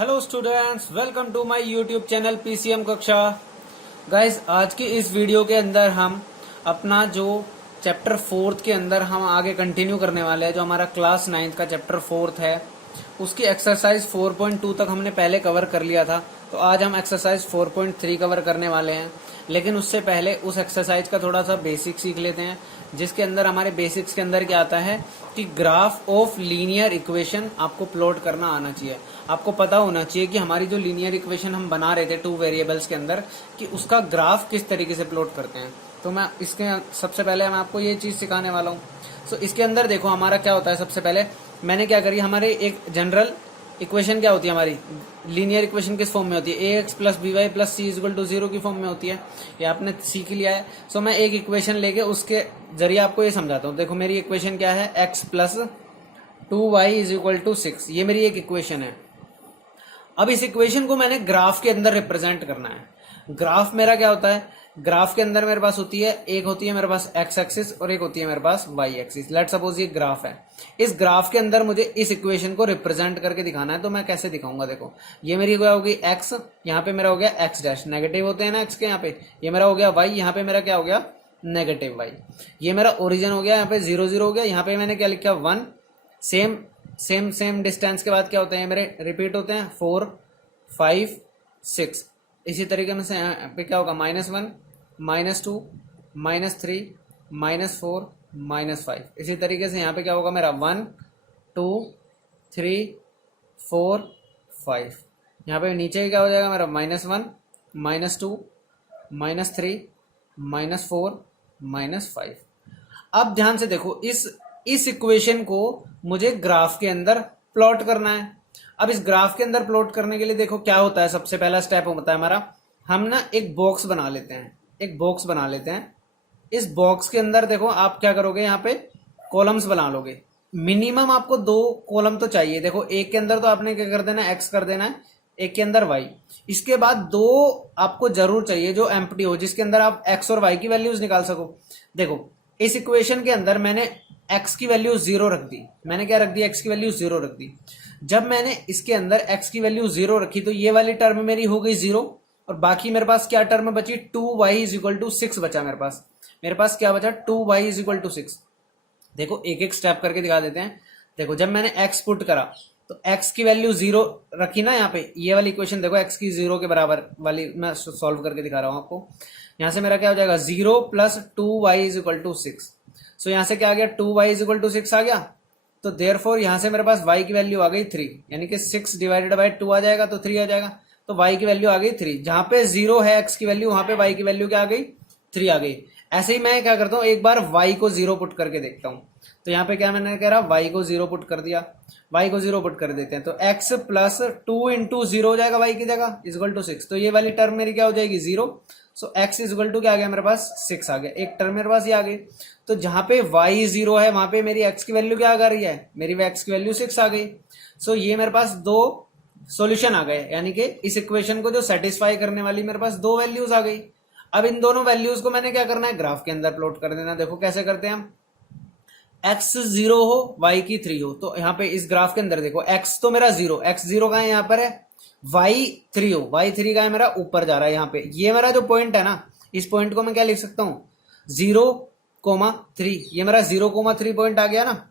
Hello students, welcome to my YouTube channel PCM कक्षा। Guys, आज की इस वीडियो के अंदर हम अपना जो चैप्टर फोर्थ के अंदर हम आगे कंटिन्यू करने वाले हैं। जो हमारा क्लास 9th का चैप्टर फोर्थ है उसकी एक्सरसाइज 4.2 तक हमने पहले कवर कर लिया था। तो आज हम एक्सरसाइज 4.3 कवर करने वाले हैं। लेकिन उससे पहले उस एक्सरसाइज का थोड़ा सा बेसिक सीख लेते हैं, जिसके अंदर हमारे बेसिक्स के अंदर क्या आता है कि ग्राफ ऑफ लीनियर इक्वेशन आपको प्लॉट करना आना चाहिए। आपको पता होना चाहिए कि हमारी जो लीनियर इक्वेशन हम बना रहे थे टू वेरिएबल्स के अंदर, कि उसका ग्राफ किस तरीके से प्लॉट करते हैं। तो मैं इसके सबसे पहले मैं आपको ये चीज सिखाने वाला हूँ। सो इसके अंदर देखो हमारा क्या होता है। सबसे पहले मैंने क्या करी, हमारे एक जनरल इक्वेशन क्या होती है, हमारी लीनियर इक्वेशन किस फॉर्म में होती है, A X plus B Y plus C equal to 0 की फॉर्म में होती है। ये आपने सीख लिया है। सो मैं एक इक्वेशन लेके उसके जरिए आपको ये समझाता हूँ। देखो मेरी इक्वेशन क्या है, x plus 2y is equal to 6। ये मेरी एक इक्वेशन है। अब इस इक्वेशन को मैंने ग्राफ के अंदर रिप्रेजेंट करना है। ग्राफ मेरा क्या होता है, ग्राफ के अंदर मेरे पास होती है, एक होती है मेरे पास एक्स एक्सिस और एक होती है मेरे पास वाई एक्सिस। लेट सपोज ये ग्राफ है। इस ग्राफ के अंदर मुझे इस इक्वेशन को रिप्रेजेंट करके दिखाना है। तो मैं कैसे दिखाऊंगा, देखो ये मेरी क्या होगी एक्स, यहाँ पे मेरा हो गया एक्स डैश, नेगेटिव होते हैं ना एक्स के यहाँ पे। ये मेरा हो गया वाई, यहाँ पे मेरा क्या हो गया नेगेटिव वाई। ये मेरा ओरिजिन हो गया, यहाँ पे 0 0 हो गया। यहाँ पे मैंने क्या लिखा 1। सेम सेम सेम डिस्टेंस के बाद क्या होते हैं मेरे, रिपीट होते हैं 4 5 6। इसी तरीके से यहाँ पे क्या होगा -1 -2 -3 -4 -5। इसी तरीके से यहाँ पे क्या होगा मेरा 1 2 3 4 5। यहाँ पे नीचे क्या हो जाएगा मेरा -1 -2 -3 -4 -5। अब ध्यान से देखो, इस इक्वेशन को मुझे ग्राफ के अंदर प्लॉट करना है। अब इस ग्राफ के अंदर प्लॉट करने के लिए देखो क्या होता है, सबसे पहला स्टेप होता है हमारा, हम ना एक बॉक्स बना लेते हैं। एक बॉक्स बना लेते हैं। इस बॉक्स के अंदर देखो आप क्या करोगे, यहाँ पे कॉलम्स बना लोगे। मिनिमम आपको 2 कॉलम तो चाहिए। देखो एक के अंदर तो आपने क्या कर देना है, एक्स कर देना है, एक के अंदर वाई। इसके बाद 2 आपको जरूर चाहिए जो एम्प्टी हो, जिसके अंदर आप एक्स और वाई की वैल्यूज निकाल सको। देखो इस इक्वेशन के अंदर मैंने x की वैल्यू 0 रख दी। मैंने क्या रख दी, x की वैल्यू 0 रख दी। जब मैंने इसके अंदर x की वैल्यू 0 रखी तो ये वाली टर्म मेरी हो गई 0, और बाकी मेरे पास क्या टर्म बची, 2y इज इक्वल टू 6 बचा मेरे पास क्या बचा, 2y इज इक्वल टू 6। देखो एक एक स्टेप करके दिखा देते हैं। देखो जब मैंने x पुट करा तो x की वैल्यू 0 रखी ना, यहाँ पे ये वाली इक्वेशन देखो x की 0 के बराबर वाली मैं सॉल्व करके दिखा रहा हूँ आपको। यहाँ से मेरा क्या हो जाएगा 0 plus 2y is equal to 6। So यहाँ से क्या आ गया, 2y इज इक्वल टू 6 आ गया। तो देयरफॉर यहाँ से मेरे पास y की वैल्यू आ गई 3, यानी कि 6 डिवाइडेड बाय 2 आ जाएगा तो 3 आ जाएगा। तो y की वैल्यू आ गई 3। जहां पे 0 है x की वैल्यू, वहां पे y की वैल्यू क्या आ गई, 3 आ गई। ऐसे ही मैं क्या करता हूँ, एक बार y को 0 पुट करके देखता हूँ। तो यहाँ पे क्या मैंने कह रहा, y को 0 पुट कर दिया, y को 0 पुट कर देते हैं। तो x प्लस 2 इंटू 0 हो जाएगा y की जगह इक्वल टू 6। तो ये वाली टर्म मेरी क्या हो जाएगी 0। सो x इज इक्वल टू क्या आ गया मेरे पास 6 आ गया। एक टर्म मेरे पास ये आ गई। तो जहां पे y 0 है वहां पे मेरी x की वैल्यू क्या आ रही है, मेरी x की वैल्यू 6 आ गई। सो ये मेरे पास 2 सॉल्यूशन आ गए, यानी कि इस इक्वेशन को जो सेटिस्फाई करने वाली मेरे पास 2 वैल्यूज आ गई। अब इन दोनों वैल्यूज को मैंने क्या करना है, ग्राफ के अंदर प्लॉट कर देना। देखो कैसे करते हैं हम, x 0 हो y की 3 हो। तो यहाँ पे इस ग्राफ के अंदर देखो x तो मेरा 0, x 0 का है यहाँ पर है, y 3 हो, y 3 का है मेरा ऊपर जा रहा है। यहाँ पे ये मेरा जो पॉइंट है ना, इस पॉइंट को मैं क्या लिख सकता हूँ 0,3। ये मेरा 0,3 पॉइंट आ गया ना।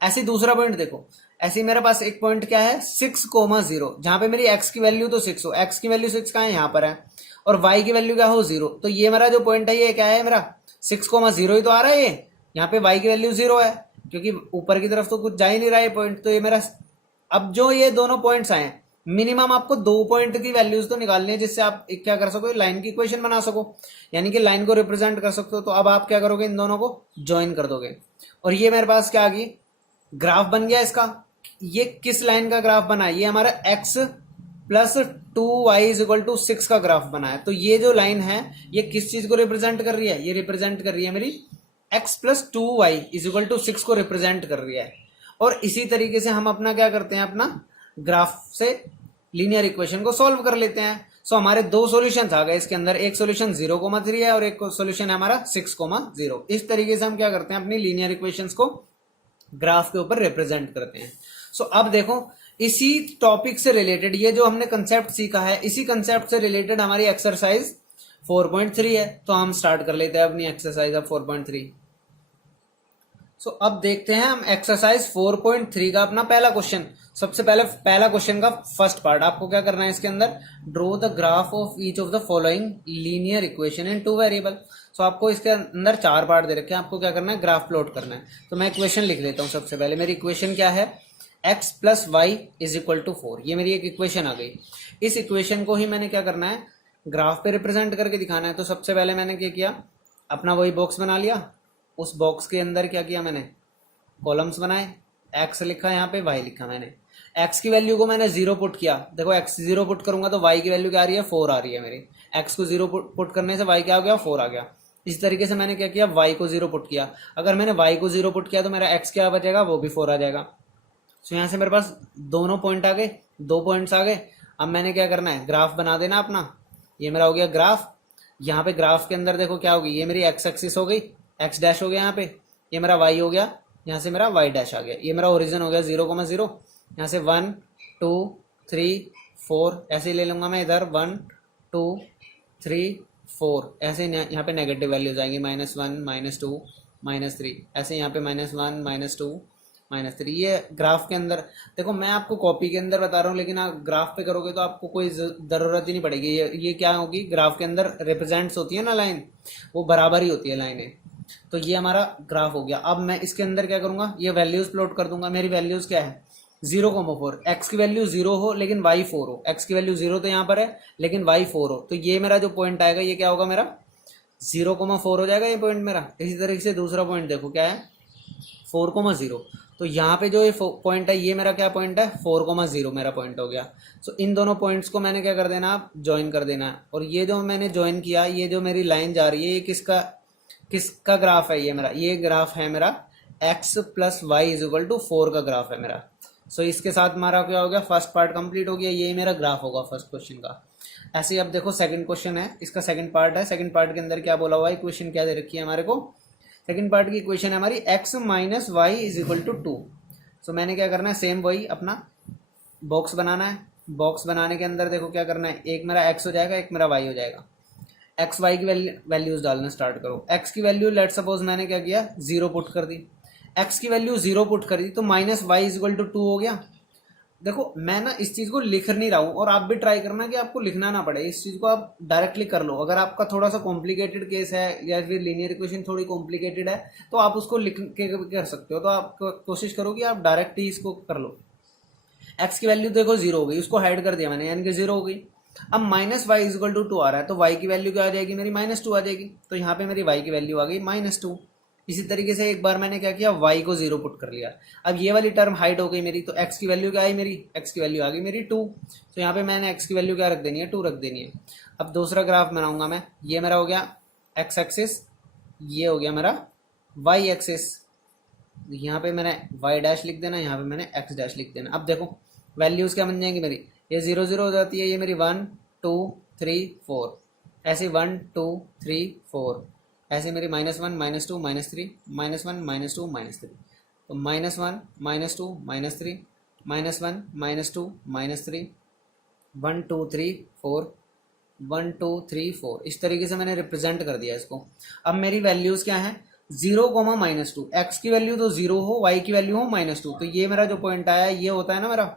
ऐसे दूसरा पॉइंट देखो, ऐसे मेरे पास एक पॉइंट क्या है 6,0, जहां पे मेरी x की वैल्यू तो 6 हो, x की वैल्यू 6 कहाँ है यहाँ पर है, और y की वैल्यू क्या हो 0। तो ये मेरा जो पॉइंट है ये क्या है मेरा 6,0 ही तो आ रहा है ये। यहाँ पे y की वैल्यू 0 है, क्योंकि ऊपर की तरफ तो कुछ जा ही नहीं रहा है पॉइंट। तो ये मेरा, अब जो ये दोनों पॉइंट्स आए, मिनिमम आपको 2 पॉइंट की वैल्यूज तो निकालनी है, जिससे आप एक क्या कर सको, लाइन की इक्वेशन बना सको, यानी कि लाइन को रिप्रेजेंट कर सकते हो। तो अब आप क्या करोगे, इन दोनों को ज्वाइन कर दोगे, और ये मेरे पास क्या आ गई, ग्राफ बन गया इसका। ये किस लाइन का ग्राफ बना है, ये हमारा x plus 2y is equal to 6 का ग्राफ बना है। तो ये जो लाइन है ये किस चीज को रिप्रेजेंट कर रही है, ये रिप्रेजेंट कर रही है मेरी x plus 2y is equal to 6 को रिप्रेजेंट कर रही है। और इसी तरीके से हम अपना क्या करते हैं, अपना ग्राफ से लीनियर इक्वेशन को सॉल्व कर लेते हैं। सो हमारे 2 सॉल्यूशंस आ गए इसके अंदर, एक सॉल्यूशन 0,3 है और एक सॉल्यूशन है हमारा 6,0। इस तरीके से हम क्या करते हैं, अपनी लीनियर इक्वेशंस को ग्राफ के ऊपर रिप्रेजेंट करते हैं। सो अब देखो इसी टॉपिक से रिलेटेड ये जो हमने कंसेप्ट सीखा है, इसी कंसेप्ट से रिलेटेड हमारी एक्सरसाइज 4.3 है। तो हम स्टार्ट कर लेते हैं अपनी एक्सरसाइज अब 4.3। सो अब देखते हैं हम एक्सरसाइज 4.3 का अपना पहला क्वेश्चन। सबसे पहले पहला क्वेश्चन का फर्स्ट पार्ट आपको क्या करना है, इसके अंदर draw the graph of each of the following linear equation in 2 variable. So आपको इसके अंदर 4 पार्ट दे रखे हैं, आपको क्या करना है, ग्राफ प्लॉट करना है। तो मैं इक्वेशन लिख लेता हूं। सबसे पहले मेरी इक्वेशन क्या है, x plus y is equal to 4। ये मेरी एक इक्वेशन आ गई। इस इक्वेशन को ही मैंने क्या करना है, ग्राफ पे रिप्रेजेंट करके दिखाना है। तो सबसे पहले मैंने क्या किया, अपना वही बॉक्स बना लिया। उस बॉक्स के अंदर क्या किया मैंने, कॉलम्स बनाए, x लिखा यहाँ पे, y लिखा मैंने। x की वैल्यू को मैंने 0 पुट किया। देखो x 0 पुट करूंगा तो y की वैल्यू क्या आ रही है, 4 आ रही है मेरी। x को 0 पुट करने से y क्या हो गया, 4 आ गया। इस तरीके से मैंने क्या किया, y को 0 पुट किया। अगर मैंने y को 0 पुट किया तो मेरा x क्या बचेगा, वो भी 4 आ जाएगा। सो यहाँ से मेरे पास दोनों पॉइंट आ गए, 2 पॉइंट्स आ गए। अब मैंने क्या करना है, ग्राफ बना देना अपना। ये मेरा हो गया ग्राफ। यहाँ पे ग्राफ के अंदर देखो क्या होगी, ये मेरी x एक्सिस हो गई, x डैश हो गया यहाँ पे, ये मेरा y हो गया, यहाँ से मेरा y डैश आ गया। ये मेरा ओरिजिन हो गया 0,0। यहाँ से 1 2 3 4 ऐसे ले लूंगा मैं इधर, 1 2 3 4 ऐसे। यहाँ पे नेगेटिव वैल्यूज आएंगी, -1 -2 -3 ऐसे। यहाँ पे -1 -2 -3। ये ग्राफ के अंदर देखो, मैं आपको कॉपी के अंदर बता रहा हूँ, लेकिन आप ग्राफ पे करोगे तो आपको कोई जरूरत ही नहीं पड़ेगी। ये क्या होगी, ग्राफ के अंदर रिप्रेजेंट्स होती है ना लाइन, वो बराबर ही होती है लाइनें। तो ये हमारा ग्राफ हो गया। अब मैं इसके अंदर क्या करूंगा, ये वैल्यूज प्लॉट कर दूंगा। मेरी वैल्यूज क्या है, 0,4। एक्स की वैल्यू 0 हो लेकिन y 4 हो। एक्स की वैल्यू 0 तो यहाँ पर है, लेकिन y 4 हो। तो ये मेरा जो पॉइंट आएगा, ये क्या होगा, मेरा 0,4 हो जाएगा ये पॉइंट मेरा। इसी तरीके से दूसरा पॉइंट देखो क्या है, 4,0। तो यहाँ पे जो ये पॉइंट है, ये मेरा क्या पॉइंट है, 4,0 मेरा पॉइंट हो गया। सो इन दोनों पॉइंट्स को मैंने क्या कर देना, आप ज्वाइन कर देना है। और ये जो मैंने ज्वाइन किया, ये जो मेरी लाइन जा रही है, ये किसका ग्राफ है, ये ग्राफ है मेरा x plus y is equal to 4 का ग्राफ है मेरा। सो इसके साथ हमारा क्या हो गया, फर्स्ट पार्ट कंप्लीट हो गया। ये मेरा ग्राफ होगा फर्स्ट क्वेश्चन का। ऐसे ही अब देखो सेकंड क्वेश्चन है, इसका सेकंड पार्ट है। सेकंड पार्ट के अंदर क्या बोला हुआ है, इक्वेशन क्या दे रखी है हमारे को। सेकंड पार्ट की इक्वेशन है हमारी x minus y is equal to 2। So मैंने क्या करना है, सेम वही अपना बॉक्स बनाना है। बॉक्स बनाने के अंदर देखो क्या करना है, एक मेरा x हो जाएगा, एक मेरा y हो जाएगा। एक्स वाई की वैल्यूज डालना स्टार्ट करो। एक्स की वैल्यू लेट सपोज मैंने क्या किया, 0 पुट कर दी। एक्स की वैल्यू 0 पुट कर दी तो minus y is equal to 2 हो गया। देखो मैं ना इस चीज को लिख नहीं रहा हूं, और आप भी ट्राई करना कि आपको लिखना ना पड़े, इस चीज को आप डायरेक्टली कर लो। अगर आपका थोड़ा सा कॉम्प्लिकेटेड केस है या फिर लीनियर इक्वेशन थोड़ी कॉम्प्लिकेटेड है, तो आप उसको लिख के कर सकते हो। तो आप कोशिश करो कि आप डायरेक्ट ही इसको कर लो। एक्स की वैल्यू देखो 0 हो गई, उसको हाइड कर दिया मैंने, यानी कि 0 हो गई। अब minus y is equal to 2 आ रहा है, तो y की वैल्यू क्या आ जाएगी मेरी, -2 आ जाएगी। तो यहाँ पे मेरी y की वैल्यू आ गई -2। इसी तरीके से एक बार मैंने क्या किया, y को 0 पुट कर लिया। अब ये वाली टर्म हाइड हो गई मेरी, तो x की वैल्यू क्या आई मेरी, x की वैल्यू आ गई मेरी 2। तो यहाँ पे मैंने x की वैल्यू क्या रख देनी है, 2 रख देनी है। अब दूसरा ग्राफ बनाऊंगा मैं। ये मेरा हो गया x एक्सिस, ये हो गया मेरा y एक्सिस। यहाँ पे मैंने y डैश लिख देना, यहाँ पे मैंने x डैश लिख देना। अब देखो वैल्यूज क्या बन जाएंगी मेरी, ये 0 0 हो जाती है, ये मेरी 1 2 3 4 ऐसे, 1 2 3 4 ऐसे मेरी -1 -2 -3 -1 -2 -3। तो -1 -2 -3 -1 -2 -3 1 2 3 4 1 2 3 4। इस तरीके से मैंने रिप्रेजेंट कर दिया इसको। अब मेरी वैल्यूज क्या है, 0, -2। एक्स की वैल्यू तो 0 हो, वाई की वैल्यू हो -2। तो ये मेरा जो पॉइंट आया ये होता है ना मेरा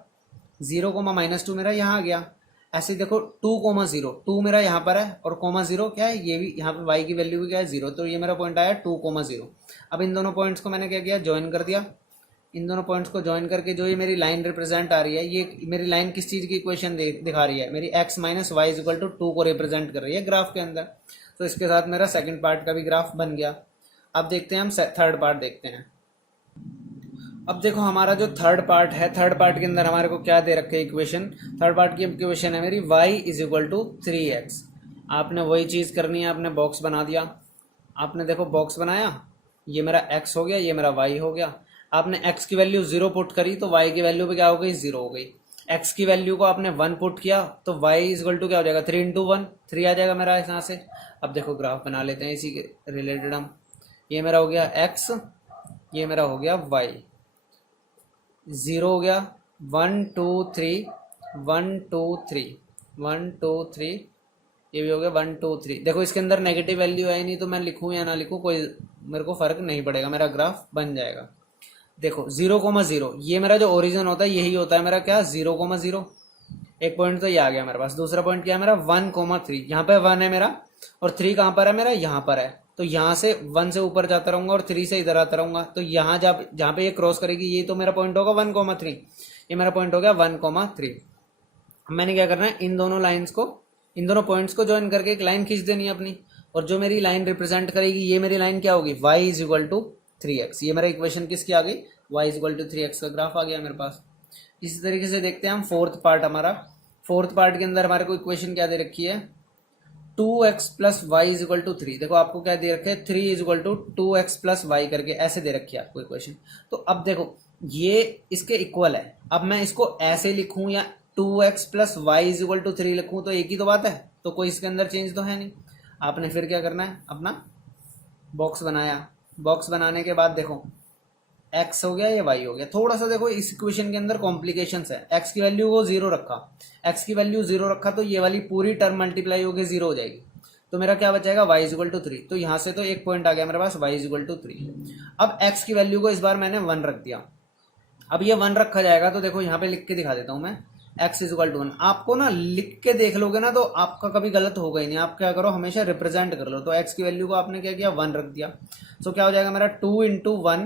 0, -2 मेरा यहाँ आ गया। ऐसे देखो 2, 0, 2 मेरा यहाँ पर है, और -0 क्या है, ये भी यहाँ पे y की वैल्यू भी क्या है 0। तो ये मेरा पॉइंट आया 2, 0। अब इन दोनों पॉइंट्स को मैंने क्या किया, ज्वाइन कर दिया। इन दोनों पॉइंट्स को ज्वाइन करके जो ये मेरी लाइन रिप्रेजेंट आ रही है, ये मेरी लाइन किस चीज की इक्वेशन दिखा रही है, मेरी x minus y is equal to 2 को रिप्रेजेंट कर रही है ग्राफ के अंदर। तो इसके साथ मेरा सेकंड पार्ट का भी ग्राफ बन गया। अब देखते हैं हम थर्ड पार्ट देखते हैं। अब देखो हमारा जो थर्ड पार्ट है, थर्ड पार्ट के अंदर हमारे को क्या दे रखे इक्वेशन। थर्ड पार्ट की इक्वेशन है मेरी y is equal to 3x। आपने वही चीज करनी है, आपने बॉक्स बना दिया। आपने देखो बॉक्स बनाया, ये मेरा x हो गया, ये मेरा y हो गया। आपने x की वैल्यू 0 पुट करी तो y की वैल्यू भी क्या हो गई, 0 हो गई। x की वैल्यू को आपने 1 पुट किया तो y इज इक्वल टू क्या हो जाएगा, 3 इंटू 1, 3 आ जाएगा मेरा यहाँ से। अब देखो ग्राफ बना लेते हैं इसी के रिलेटेड हम। ये मेरा हो गया x, ये मेरा हो गया y। 0 हो गया, 1 2 3, 1 2 3, 1 2 3, ये भी हो गया 1 2 3। देखो इसके अंदर नेगेटिव वैल्यू है नहीं, तो मैं लिखूँ या ना लिखूँ कोई मेरे को फर्क नहीं पड़ेगा, मेरा ग्राफ बन जाएगा। देखो 0,0 ये मेरा जो ओरिजिन होता है यही होता है मेरा क्या, 0,0। एक पॉइंट तो ये आ गया मेरे पास। दूसरा पॉइंट क्या है मेरा, 1,3। यहाँ पे 1 है मेरा और 3 कहाँ पर है मेरा, यहाँ पर है। तो यहाँ से 1 से ऊपर जाता रहूंगा और 3 से इधर आता रहूंगा। तो यहाँ जहाँ पे ये क्रॉस करेगी ये तो मेरा पॉइंट होगा 1,3। ये मेरा पॉइंट हो गया 1,3। मैंने क्या करना है, इन दोनों लाइन्स को, इन दोनों पॉइंट्स को ज्वाइन करके एक लाइन खींच देनी है अपनी। और जो मेरी लाइन रिप्रेजेंट करेगी, ये मेरी लाइन क्या होगी, y is equal to 3x। ये मेरा इक्वेशन किसकी आ गई, y is equal to 3x का ग्राफ आ गया मेरे पास। इसी तरीके से देखते हैं हम फोर्थ पार्ट हमारा। फोर्थ पार्ट के अंदर हमारे को इक्वेशन क्या दे रखी है, 2x plus y is equal to 3। देखो आपको क्या दे रखे है, 3 is equal to 2x plus y करके ऐसे दे रखी है आपको इक्वेशन। तो अब देखो ये इसके इक्वल है। अब मैं इसको ऐसे लिखूं या 2x plus y is equal to 3 लिखूं तो एक ही तो बात है, तो कोई इसके अंदर चेंज तो है नहीं। आपने फिर क्या करना है, अपना बॉक्स बनाया। बॉक्स बनाने के बाद देखो x हो गया, ये y हो गया। थोड़ा सा देखो इस इक्वेशन के अंदर कॉम्प्लिकेशंस है। x की वैल्यू को 0 रखा, x की वैल्यू 0 रखा तो ये वाली पूरी टर्म मल्टीप्लाई होकर 0 हो जाएगी। तो मेरा क्या बचेगा, y इज इक्वल टू 3। तो यहाँ से तो एक पॉइंट आ गया मेरे पास, y इज इक्वल टू 3। अब x की वैल्यू को इस बार मैंने 1 रख दिया। अब ये 1 रखा जाएगा तो देखो यहाँ पे लिख के दिखा देता हूँ मैं, x इज इक्वल टू 1। आपको ना लिख के देख लोगे ना तो आपका कभी गलत होगा ही नहीं। आप क्या करो, हमेशा रिप्रेजेंट कर लो। तो x की वैल्यू को आपने क्या किया, 1 रख दिया। सो क्या हो जाएगा मेरा 2 into 1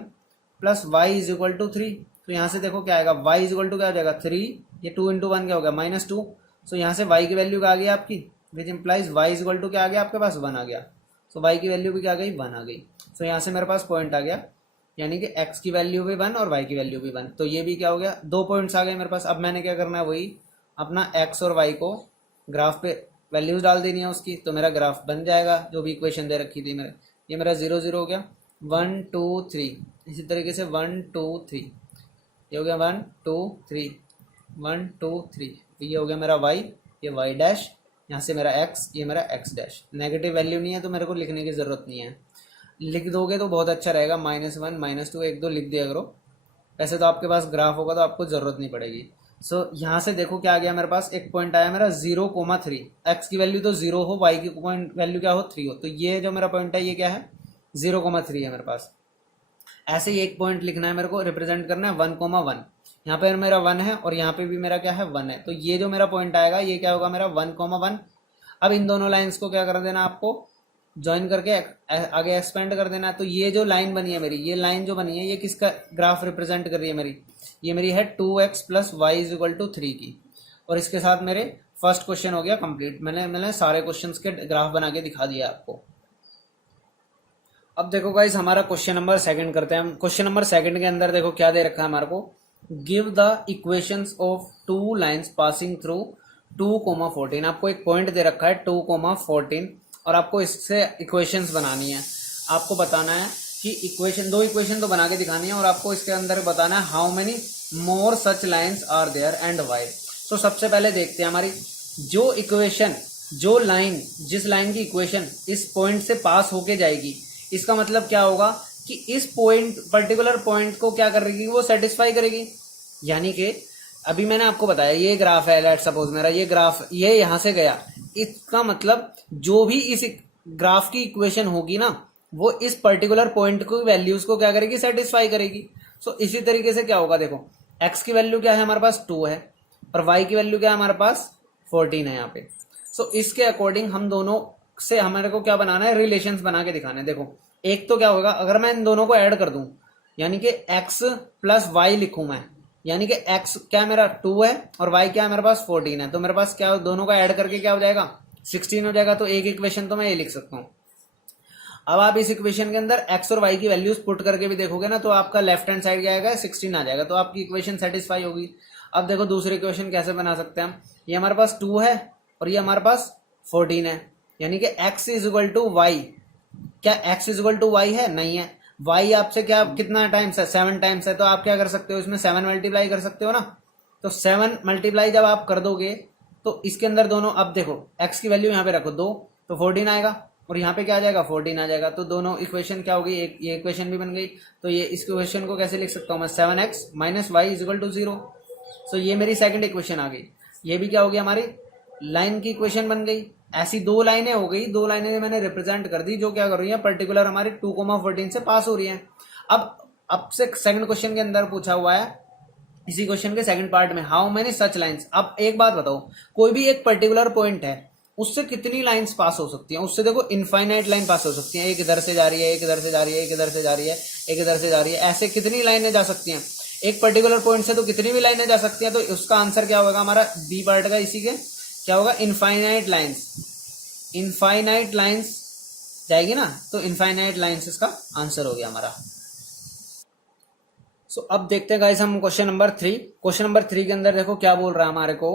plus y is equal to 3। तो यहाँ से देखो क्या आएगा, y इज इक्वल टू क्या हो जाएगा 3, ये 2 इंटू 1 क्या होगा -2। सो यहाँ से y की वैल्यू क्या आ गई आपकी, which implies y is equal to क्या आ गया आपके पास, 1 आ गया। सो y की वैल्यू भी क्या आ गई, 1 आ गई। सो यहाँ से मेरे पास पॉइंट आ गया, यानी कि x की वैल्यू भी 1 और y की वैल्यू भी 1। तो ये भी क्या हो गया, 2 पॉइंट्स आ गए मेरे पास। अब मैंने क्या करना है, वही अपना x और y को ग्राफ पे वैल्यूज डाल देनी है उसकी, तो मेरा ग्राफ बन जाएगा जो भी इक्वेशन दे रखी थी मेरे। ये मेरा 0 0 हो गया, 1 2 3। इसी तरीके से 1 2 3, ये हो गया 1 2 3, 1 2 3। ये हो गया मेरा y, ये y डैश, यहाँ से मेरा x, ये मेरा x डैश। नेगेटिव वैल्यू नहीं है तो मेरे को लिखने की ज़रूरत नहीं है। लिख दोगे तो बहुत अच्छा रहेगा, -1 -2 1 2 लिख दिया करो। वैसे तो आपके पास ग्राफ होगा तो आपको ज़रूरत नहीं पड़ेगी। सो यहाँ से देखो क्या आ गया मेरे पास, एक पॉइंट आया मेरा 0,3। x की वैल्यू तो 0 हो, y की पॉइंट वैल्यू क्या हो 3 हो। तो ये जो मेरा पॉइंट है ये क्या है, 0,3 है मेरे पास। ऐसे ही एक पॉइंट लिखना है मेरे को, रिप्रेजेंट करना है 1,1। यहाँ पे मेरा 1 है और यहाँ पे भी मेरा क्या है 1 है। तो ये जो मेरा पॉइंट आएगा ये क्या होगा मेरा 1,1। अब इन दोनों लाइंस को क्या कर देना आपको, ज्वाइन करके आगे एक्सपेंड कर देना है। तो ये जो लाइन बनी है मेरी, ये लाइन जो बनी है ये किसका ग्राफ रिप्रेजेंट कर रही है मेरी, ये मेरी है 2x plus y is equal to 3 की। और इसके साथ मेरे फर्स्ट क्वेश्चन हो गया कंप्लीट। मैंने सारे क्वेश्चंस के ग्राफ बना के दिखा दिया आपको। अब देखो गाइस हमारा क्वेश्चन नंबर 2 करते हैं हम। क्वेश्चन नंबर 2 के अंदर देखो क्या दे रखा है हमारे को, give the equations of 2 lines passing through 2,14। आपको एक पॉइंट दे रखा है 2,14 और आपको इससे इक्वेशंस बनानी है। आपको बताना है कि इक्वेशन, 2 इक्वेशन तो बना के दिखानी है और आपको इसके अंदर बताना है how many more such lines are there and y. तो सबसे पहले देखते हैं हमारी जो इक्वेशन, जो लाइन, जिस लाइन की इक्वेशन इस पॉइंट से पास होके जाएगी, इसका मतलब क्या होगा कि इस पॉइंट, पर्टिकुलर पॉइंट को क्या करेगी, वो सेटिस्फाई करेगी। यानी कि अभी मैंने आपको बताया ये ग्राफ है, लेट सपोज मेरा ये ग्राफ ये यहां से गया, इसका मतलब जो भी इस ग्राफ की इक्वेशन होगी ना वो इस पर्टिकुलर पॉइंट को वैल्यूज को क्या करेगी, सेटिस्फाई करेगी। सो इसी तरीके से क्या होगा, देखो x की वैल्यू क्या है हमारे पास 2 है और y की वैल्यू क्या है हमारे पास 14 है यहाँ पे। सो इसके अकॉर्डिंग हम दोनों से हमारे को क्या बनाना है, रिलेशंस बना के दिखाना है। देखो एक तो क्या होगा, अगर मैं इन दोनों को ऐड कर दूं, यानी कि x प्लस वाई लिखूं मैं, यानी कि x क्या मेरा 2 है और y क्या है मेरे पास 14 है। तो मेरे पास क्या दोनों का ऐड करके क्या हो जाएगा 16 हो जाएगा। तो एक इक्वेशन तो मैं ये लिख सकता हूँ। अब आप इस इक्वेशन के अंदर x और y की वैल्यूज पुट करके भी देखोगे ना तो आपका लेफ्ट हैंड साइड क्या आएगा 16 आ जाएगा। तो आपकी इक्वेशन सेटिस्फाई होगी। अब देखो दूसरी इक्वेशन कैसे बना सकते हैं हम, ये हमारे पास 2 है और ये हमारे पास 14 है, यानी कि x is equal to y. क्या x is equal to y है, नहीं है। y आपसे क्या कितना टाइम्स है, 7 टाइम्स है। तो आप क्या कर सकते हो, इसमें 7 मल्टीप्लाई कर सकते हो ना। तो 7 मल्टीप्लाई जब आप कर दोगे तो इसके अंदर दोनों, अब देखो x की वैल्यू यहाँ पे रखो 2 तो 14 आएगा और यहाँ पे क्या आ जाएगा 14 आ जाएगा। तो दोनों इक्वेशन क्या होगी, एक ये इक्वेशन भी बन गई। तो ये इस इक्वेशन को कैसे लिख सकता हूँ मैं, 7x minus y is equal to 0। So ये मेरी सेकंड इक्वेशन आ गई। ये भी क्या हो गया, हमारी लाइन की इक्वेशन बन गई। ऐसी दो लाइनें हो गई, दो लाइनें मैंने रिप्रेजेंट कर दी जो क्या कर रही है, पर्टिकुलर हमारे 2,14 से पास हो रही है। अब से सेकंड क्वेश्चन के अंदर पूछा हुआ है, इसी क्वेश्चन के सेकंड पार्ट में, हाउ मेनी सच लाइंस। अब एक बात बताओ, कोई भी एक पर्टिकुलर पॉइंट है, उससे कितनी लाइंस पास हो सकती हैं, उससे देखो इनफाइनाइट लाइन पास हो सकती है। एक इधर से जा रही है, एक इधर से जा रही है, एक इधर से जा रही है, एक इधर से जा रही है, ऐसे कितनी लाइनें जा सकती हैं एक पर्टिकुलर पॉइंट से, तो कितनी भी लाइनें जा सकती हैं। तो उसका आंसर क्या होगा हमारा, बी पार्ट का इसी के क्या होगा, इनफाइनाइट लाइन्स। इनफाइनाइट लाइन्स जाएगी ना, तो इनफाइनाइट लाइन्स इसका आंसर हो गया हमारा। सो अब देखते हैं गाइस हम क्वेश्चन नंबर 3। क्वेश्चन नंबर 3 के अंदर देखो क्या बोल रहा है हमारे को,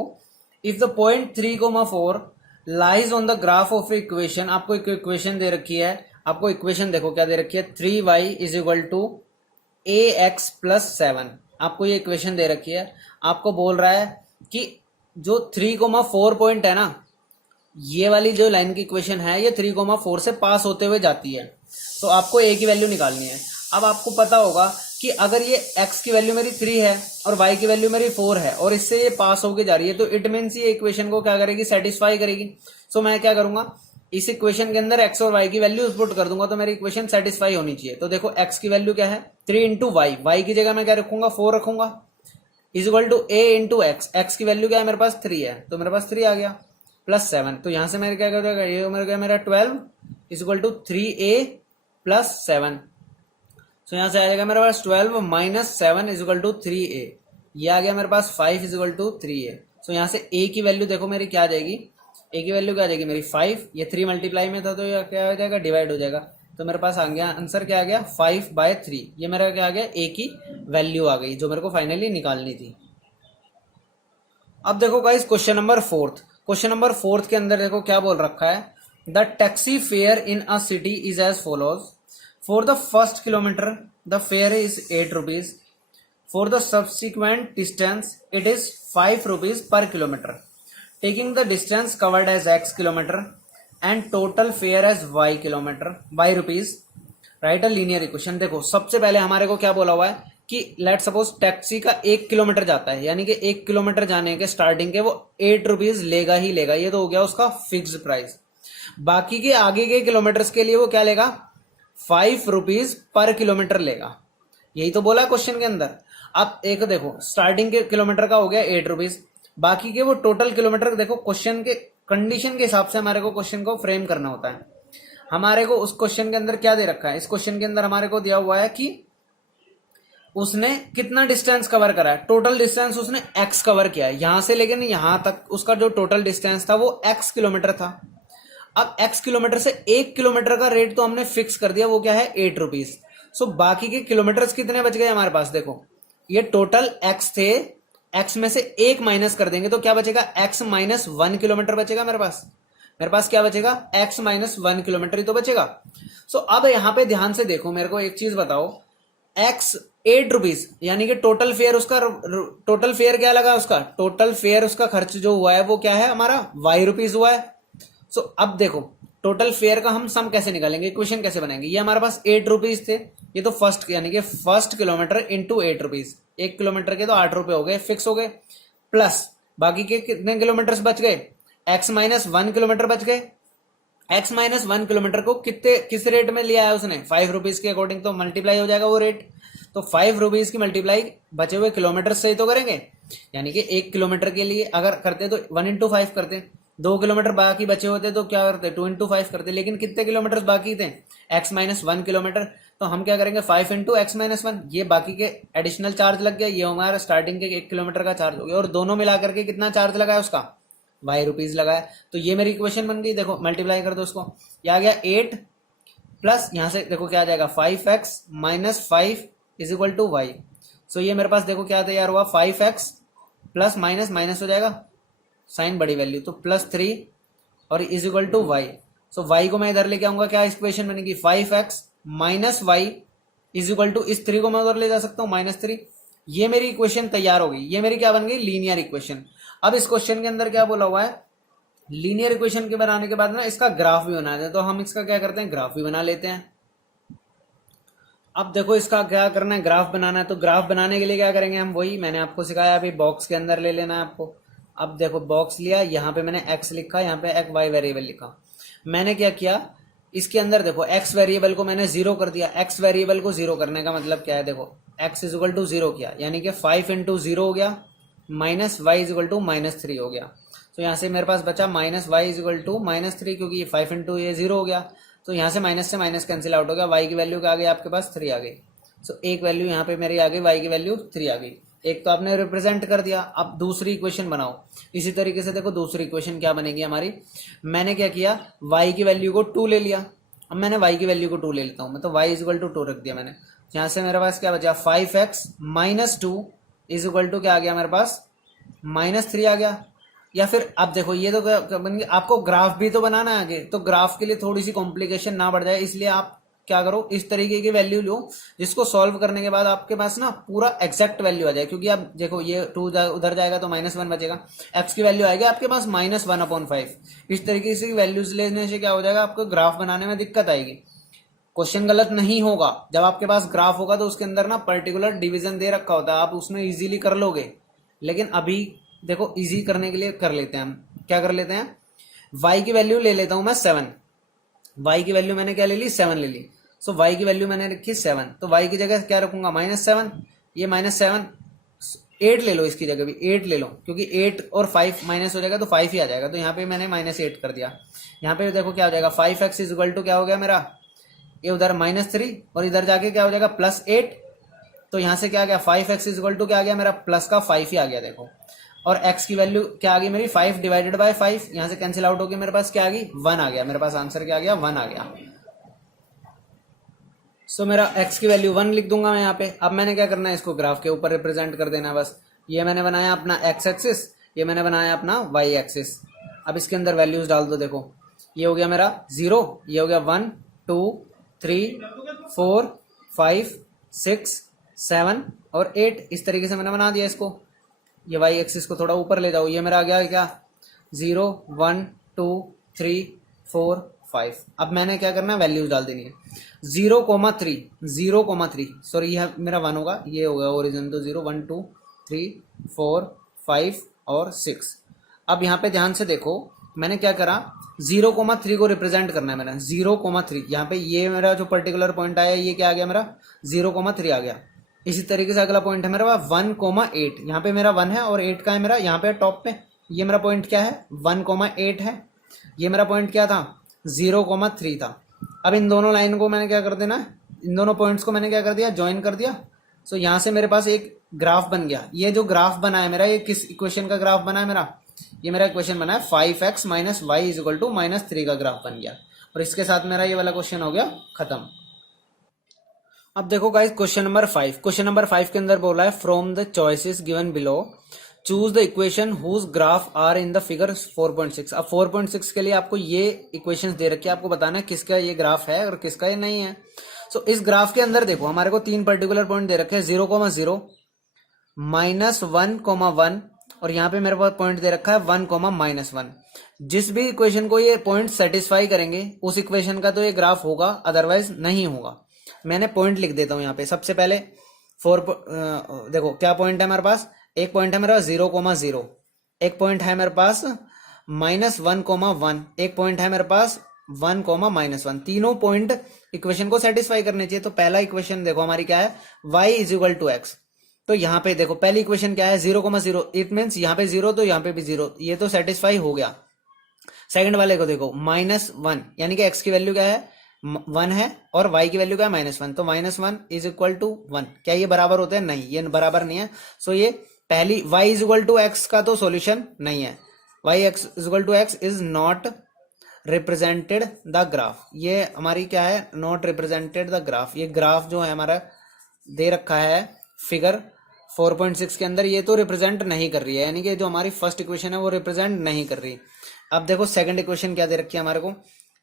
if the point 3,4 lies on the graph of equation. आपको एक इक्वेशन दे रखी है, आपको इक्वेशन देखो क्या दे रखी है, 3y is equal to ax plus 7। आपको ये इक्वेशन दे रखी है। आपको बोल रहा है कि जो 3,4 पॉइंट है ना, ये वाली जो लाइन की इक्वेशन है ये 3,4 से पास होते हुए जाती है। तो आपको a की वैल्यू निकालनी है। अब आपको पता होगा कि अगर ये x की वैल्यू मेरी 3 है और y की वैल्यू मेरी 4 है और इससे ये पास होके जा रही है, तो इट मीन्स ये इक्वेशन को क्या करेगी, सेटिस्फाई करेगी। सो मैं क्या करूंगा, इस इक्वेशन के अंदर x और y की वैल्यू पुट कर दूंगा, तो मेरी इक्वेशन सेटिस्फाई होनी चाहिए। तो देखो x की वैल्यू क्या है, 3 इंटू वाई, वाई की जगह मैं क्या रखूंगा, 4 रखूंगा, is equal to a into x. X की वैल्यू क्या है मेरे पास, 3 है, तो मेरे पास 3 आ गया, प्लस 7। तो यहां से मेरे क्या करेगा, ये मेरा 12 is equal to 3a plus 7। So यहां से आ जाएगा मेरे पास 12 minus 7 is equal to 3a। ये आ गया मेरे पास 5 is equal to 3a। So यहां से a की वैल्यू देखो मेरी क्या आ जाएगी, a की वैल्यू क्या आ जाएगी मेरी 5। ये 3 मल्टीप्लाई में था तो ये क्या हो जाएगा, डिवाइड हो जाएगा। तो मेरे पास आ गया आंसर, क्या आ गया 5/3। ये मेरा क्या आ गया, a की वैल्यू आ गई जो मेरे को फाइनली निकालनी थी। अब देखो guys question number 4। Question number 4 के अंदर देखो क्या बोल रखा है, the taxi fare in a city is as follows. For the first kilometre the fare is 8 rupees. For the subsequent distance it is 5 rupees per kilometre. Taking the distance covered as x kilometre and total fare as y kilometre by rupees, write a linear equation. देखो सबसे पहले हमारे को क्या बोला हुआ है कि लेट सपोज टैक्सी का 1 किलोमीटर जाता है, यानी कि 1 किलोमीटर जाने के स्टार्टिंग के वो 8 रुपीज लेगा ही लेगा। ये तो हो गया उसका फिक्स प्राइस। बाकी के आगे के किलोमीटर्स के लिए वो क्या लेगा, 5 रुपीज पर किलोमीटर लेगा। यही तो बोला है क्वेश्चन के अंदर। अब एक देखो स्टार्टिंग के किलोमीटर का हो गया 8 रुपीज, बाकी के वो टोटल किलोमीटर। देखो क्वेश्चन के कंडीशन के हिसाब से हमारे को क्वेश्चन को फ्रेम करना होता है। हमारे को उस क्वेश्चन के अंदर क्या दे रखा है, इस क्वेश्चन के अंदर हमारे को दिया हुआ है कि उसने कितना डिस्टेंस कवर करा है, टोटल डिस्टेंस उसने x कवर किया है यहां से लेकिन यहां तक, उसका जो टोटल डिस्टेंस था वो x किलोमीटर था। अब x किलोमीटर से 1 किलोमीटर का रेट तो हमने फिक्स कर दिया, वो क्या है 8 रुपीज। सो बाकी के किलोमीटर्स कितने बच गए हमारे पास, देखो ये टोटल x थे, x में से 1 माइनस कर देंगे तो क्या बचेगा, x माइनस 1 किलोमीटर बचेगा मेरे पास क्या बचेगा, x माइनस 1 किलोमीटर ही तो बचेगा। सो अब यहां पे ध्यान से देखो, मेरे को एक चीज बताओ, x 8 रुपीज यानी कि टोटल फेयर क्या लगा उसका, टोटल फेयर उसका खर्च जो हुआ है वो क्या है हमारा y रुपीज हुआ है। सो अब देखो टोटल फेयर का हम सम कैसे निकालेंगे, इक्वेशन कैसे बनाएंगे। ये हमारे पास 8 रुपीज थे, ये तो फर्स्ट यानी कि first kilometre into 8 rupees, 1 kilometre के तो 8 रुपए हो गए, फिक्स हो गए, प्लस बाकी के कितने किलोमीटर बच गए, x माइनस 1 किलोमीटर बच गए। x माइनस 1 किलोमीटर को किस रेट में लिया है उसने, 5 रुपीज के अकॉर्डिंग, तो मल्टीप्लाई हो जाएगा वो रेट। तो 5 रुपीज की मल्टीप्लाई बचे हुए किलोमीटर से ही तो करेंगे, यानी कि 1 किलोमीटर के लिए अगर करते तो 1 इंटू 5 करते, 2 किलोमीटर बाकी बचे होते तो क्या करते, 2 इंटू 5 करते, लेकिन कितने किलोमीटर बाकी थे, x माइनस 1 किलोमीटर। तो हम क्या करेंगे 5 इंटू x माइनस 1, ये बाकी के एडिशनल चार्ज लग गया, ये हमारा स्टार्टिंग के 1 किलोमीटर का चार्ज हो गया, और दोनों मिला करके कितना चार्ज लगा है उसका, y रुपीज लगाया। तो ये मेरी इक्वेशन बन गई, देखो मल्टीप्लाई कर दो उसको, ये आ गया 8 प्लस यहां से देखो क्या आ जाएगा 5x minus 5 is equal to Y. So ये मेरे पास देखो क्या तैयार हुआ, 5x प्लस माइनस माइनस हो जाएगा, साइन बड़ी वैल्यू तो प्लस 3 और is equal to Y. So y को मैं इधर लेके आऊंगा, क्या इक्वेशन बनेगी 5x minus y is equal to, इस 3 को मैं उधर ले जा सकता हूँ -3। ये मेरी इक्वेशन तैयार हो गई, ये मेरी क्या बन गई, लीनियर इक्वेशन। अब इस क्वेश्चन के अंदर क्या बोला हुआ है, लीनियर इक्वेशन के बनाने के बाद ना इसका ग्राफ भी बनाते हैं, तो हम इसका क्या करते हैं, ग्राफ भी बना लेते हैं। अब देखो इसका क्या करना है, ग्राफ बनाना है, तो ग्राफ बनाने के लिए क्या करेंगे हम, वही मैंने आपको सिखाया अभी, बॉक्स के अंदर ले लेना है आपको। अब देखो बॉक्स लिया, यहाँ पे मैंने x लिखा, यहाँ पे एक y वेरिएबल लिखा। मैंने क्या किया, इसके अंदर देखो x वेरिएबल को मैंने जीरो कर दिया। x वेरिएबल को जीरो करने का मतलब क्या है, देखो x is equal to zero किया, यानी कि 5 इंटू जीरो हो गया, minus y is equal to -3 हो गया। तो यहाँ से मेरे पास बचा minus y is equal to -3, क्योंकि ये 5 इंटू ये जीरो हो गया, तो यहाँ से माइनस कैंसिल आउट हो गया। y की वैल्यू क्या आ गई आपके पास, 3 आ गई। सो एक वैल्यू यहाँ पे मेरी आ गई, y की वैल्यू 3 आ गई। एक तो आपने रिप्रेजेंट कर दिया। अब दूसरी इक्वेशन बनाओ। इसी तरीके से देखो दूसरी इक्वेशन क्या बनेगी हमारी, मैंने क्या किया, y की वैल्यू को 2 ले लिया। अब मैंने y की वैल्यू को 2 ले लेता हूँ मैं, तो y इज इक्वल टू 2 रख दिया मैंने। यहाँ से मेरे पास क्या बचा, 5x minus 2 is equal to क्या आ गया मेरे पास, -3 आ गया। या फिर अब देखो ये तो क्या बन गया, आपको ग्राफ भी तो बनाना है आगे, तो ग्राफ के लिए थोड़ी सी कॉम्प्लिकेशन ना बढ़ जाए, इसलिए आप क्या करो, इस तरीके की वैल्यू लो जिसको सॉल्व करने के बाद आपके पास ना पूरा एग्जैक्ट वैल्यू आ जाए। क्योंकि अब देखो ये 2 उधर जाएगा तो -1 बचेगा, x की वैल्यू आएगी आपके पास -1/5। इस तरीके से वैल्यूज लेने से क्या हो जाएगा, आपको ग्राफ बनाने में दिक्कत आएगी। क्वेश्चन गलत नहीं होगा, जब आपके पास ग्राफ होगा तो उसके अंदर ना पर्टिकुलर डिवीजन दे रखा होता है, आप उसमें इजीली कर लोगे। लेकिन अभी देखो इजी करने के लिए कर लेते हैं हम, क्या कर लेते हैं, y की वैल्यू ले लेता हूं मैं 7। y की वैल्यू मैंने क्या ले ली, 7 ले ली। सो y की वैल्यू मैंने रखी 7, तो y की जगह क्या रखूंगा, -7। ये -7, 8 ले लो, इसकी जगह भी 8 ले लो, क्योंकि 8 और 5 माइनस हो जाएगा तो 5 ही आ जाएगा। तो यहाँ पे मैंने -8 कर दिया। यहाँ पे देखो क्या हो जाएगा, 5x इज इक्वल टू क्या हो गया मेरा, ये उधर -3 और इधर जाके क्या हो जाएगा +8। तो यहाँ से क्या आ गया, 5x इज इक्वल टू क्या आ गया मेरा, प्लस का 5 ही आ गया देखो। और x की वैल्यू क्या आ गई मेरी, 5 डिवाइडेड बाय 5, यहाँ से कैंसिल आउट होगी, मेरे पास क्या आ गई, 1 आ गया। मेरे पास आंसर क्या आ गया, 1 आ गया। सो मेरा x की वैल्यू 1 लिख दूंगा मैं यहाँ पे। अब मैंने क्या करना है, इसको ग्राफ के ऊपर रिप्रेजेंट कर देना है बस। ये मैंने बनाया अपना x एक्सिस, ये मैंने बनाया अपना y एक्सिस। अब इसके अंदर वैल्यूज डाल दो, देखो ये हो गया मेरा 0, ये हो गया 1 2 3 4 5 6 7 और 8। इस तरीके से मैंने बना दिया इसको। ये y एक्सिस को थोड़ा ऊपर ले जाओ, ये मेरा आ गया क्या, 0 1 2 3 4 5। अब मैंने क्या करना है, वैल्यूज डाल देनी है। 0,3 सॉरी यह मेरा 1 होगा, ये होगा ओरिजिन, तो 0 1 2 3 4 5 और 6। अब यहाँ पे ध्यान से देखो मैंने क्या करा, 0,3 को रिप्रेजेंट करना है मैंने, 0,3। यहाँ पे ये मेरा जो पर्टिकुलर पॉइंट आया ये क्या आ गया मेरा, 0,3 आ गया। इसी तरीके से अगला पॉइंट है मेरा 1,8। यहाँ पे मेरा 1 है और 8 का है मेरा, यहाँ पे टॉप पे ये मेरा पॉइंट क्या है, 1,8 है। ये मेरा पॉइंट क्या था, 0,3 था। अब इन दोनों लाइन को मैंने क्या कर देना, इन दोनों पॉइंट्स को मैंने क्या कर दिया, ज्वाइन कर दिया। सो यहाँ से मेरे पास एक ग्राफ बन गया। ये जो ग्राफ बना है मेरा, ये किस इक्वेशन का ग्राफ बना है मेरा, ये मेरा इक्वेशन बना है 5x minus y is equal to -3 का ग्राफ बन गया। और इसके साथ मेरा ये वाला क्वेश्चन हो गया खत्म। अब देखो गाइस क्वेश्चन नंबर 5 के अंदर बोला है, from the choices given below choose the equation whose graph are in the figure 4.6। अब 4.6 के लिए आपको ये इक्वेशंस दे रखी है, आपको बताना है किसका ये ग्राफ है और किसका ये नहीं है। सो इस ग्राफ के अंदर देखो हमारे को 3 पर्टिकुलर पॉइंट दे रखे हैं, 0,0 -1,1 और यहाँ पे मेरे पास पॉइंट दे रखा है 1,-1। जिस भी इक्वेशन को ये पॉइंट सेटिस्फाई करेंगे उस इक्वेशन का तो ये ग्राफ होगा, अदरवाइज नहीं होगा। मैंने पॉइंट लिख देता हूं यहाँ पे। सबसे पहले देखो क्या पॉइंट है हमारे पास, एक पॉइंट है मेरा 0,0, एक पॉइंट है मेरे पास -1,1, एक पॉइंट है मेरे पास 1,-1। तीनों पॉइंट इक्वेशन को सेटिस्फाई करने चाहिए। तो पहला इक्वेशन देखो हमारी क्या है, y is equal to x. तो यहाँ पे देखो पहली इक्वेशन क्या है, 0,0, इट मीन्स यहाँ पे 0 तो यहाँ पे भी 0, ये तो सेटिस्फाई हो गया। सेकंड वाले को देखो -1, यानी कि x की वैल्यू क्या है, 1 है और y की वैल्यू क्या है, -1। तो -1 इज इक्वल टू 1। क्या ये बराबर होते हैं, नहीं, ये बराबर नहीं है। सो ये पहली y is equal to x का तो सॉल्यूशन नहीं है। y is equal to x is not represented the graph. ये हमारी क्या है, नॉट रिप्रेजेंटेड द ग्राफ। ये ग्राफ जो है हमारा दे रखा है फिगर 4.6 के अंदर, ये तो रिप्रेजेंट नहीं कर रही है, यानी कि जो हमारी फर्स्ट इक्वेशन है वो रिप्रेजेंट नहीं कर रही। अब देखो सेकंड इक्वेशन क्या दे रखी है हमारे को,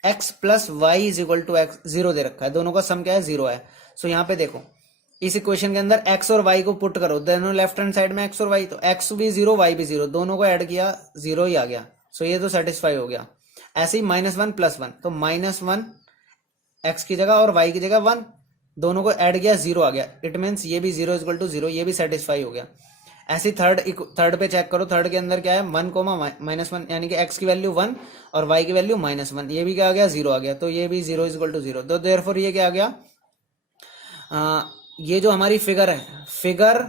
x plus y is equal to x, 0 दे रखा है, दोनों का सम क्या है, 0 है। सो यहाँ पे देखो इस इक्वेशन के अंदर x और y को पुट करो, दोनों लेफ्ट हैंड साइड में x और y, तो x भी 0 y भी 0, दोनों को ऐड किया 0 ही आ गया। सो ये तो सेटिस्फाई हो गया। ऐसे ही -1 +1, तो -1 x की जगह और y की जगह 1, दोनों को ऐड किया 0 आ गया। इट मीन्स ये भी 0 = 0, ये भी सेटिस्फाई हो गया। ऐसे थर्ड पे चेक करो, थर्ड के अंदर क्या है 1, -1, यानी कि x की वैल्यू 1 और y की वैल्यू -1, ये भी क्या आ गया 0 आ गया। तो ये भी 0 = 0। तो देयरफॉर ये क्या आ गया, ये जो हमारी फिगर है, फिगर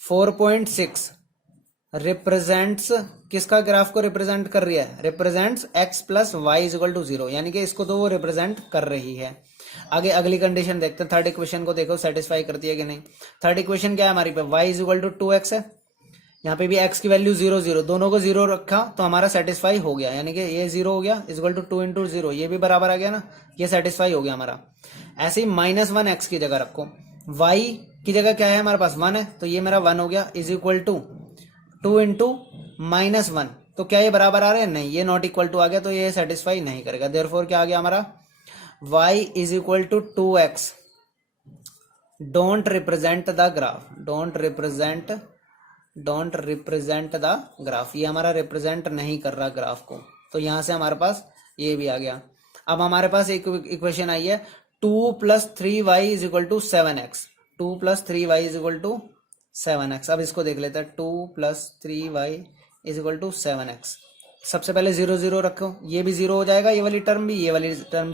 4.6 रिप्रेजेंट्स किसका ग्राफ को रिप्रेजेंट कर रही है, रिप्रेजेंट्स x + y = 0, यानी कि इसको तो वो रिप्रेजेंट कर रही है। आगे अगली कंडीशन देखते हैं, थर्ड इक्वेशन को देखो सेटिस्फाई करती है कि नहीं। थर्ड इक्वेशन क्या है हमारी पे, y = 2x है, यहाँ पे भी x की वैल्यू 0 0, दोनों को 0 रखा तो हमारा सेटिस्फाई हो गया, यानी कि ये 0 हो गया = 2 × 0, ये भी बराबर आ गया ना, ये सेटिस्फाई हो गया हमारा। ऐसे ही -1 x की जगह रखो, y की जगह क्या है हमारे पास 1 है, तो ये मेरा 1 हो गया = 2 × -1, तो क्या ये बराबर आ रहे हैं, नहीं, ये नॉट इक्वल टू आ गया, तो ये सेटिस्फाई नहीं करेगा। देयरफॉर क्या आ गया हमारा, y = 2x don't represent the graph, don't represent the graph, ये हमारा रिप्रेजेंट नहीं कर रहा ग्राफ को, तो यहां से हमारे पास ये भी आ गया। अब हमारे पास एक इक्वेशन आई है 2 + 3y = 7x, 2 + 3y = 7x। अब इसको देख लेते हैं, 2 + 3y = 7x। सबसे पहले 0 0 रखो, ये भी 0 हो जाएगा, ये वाली टर्म भी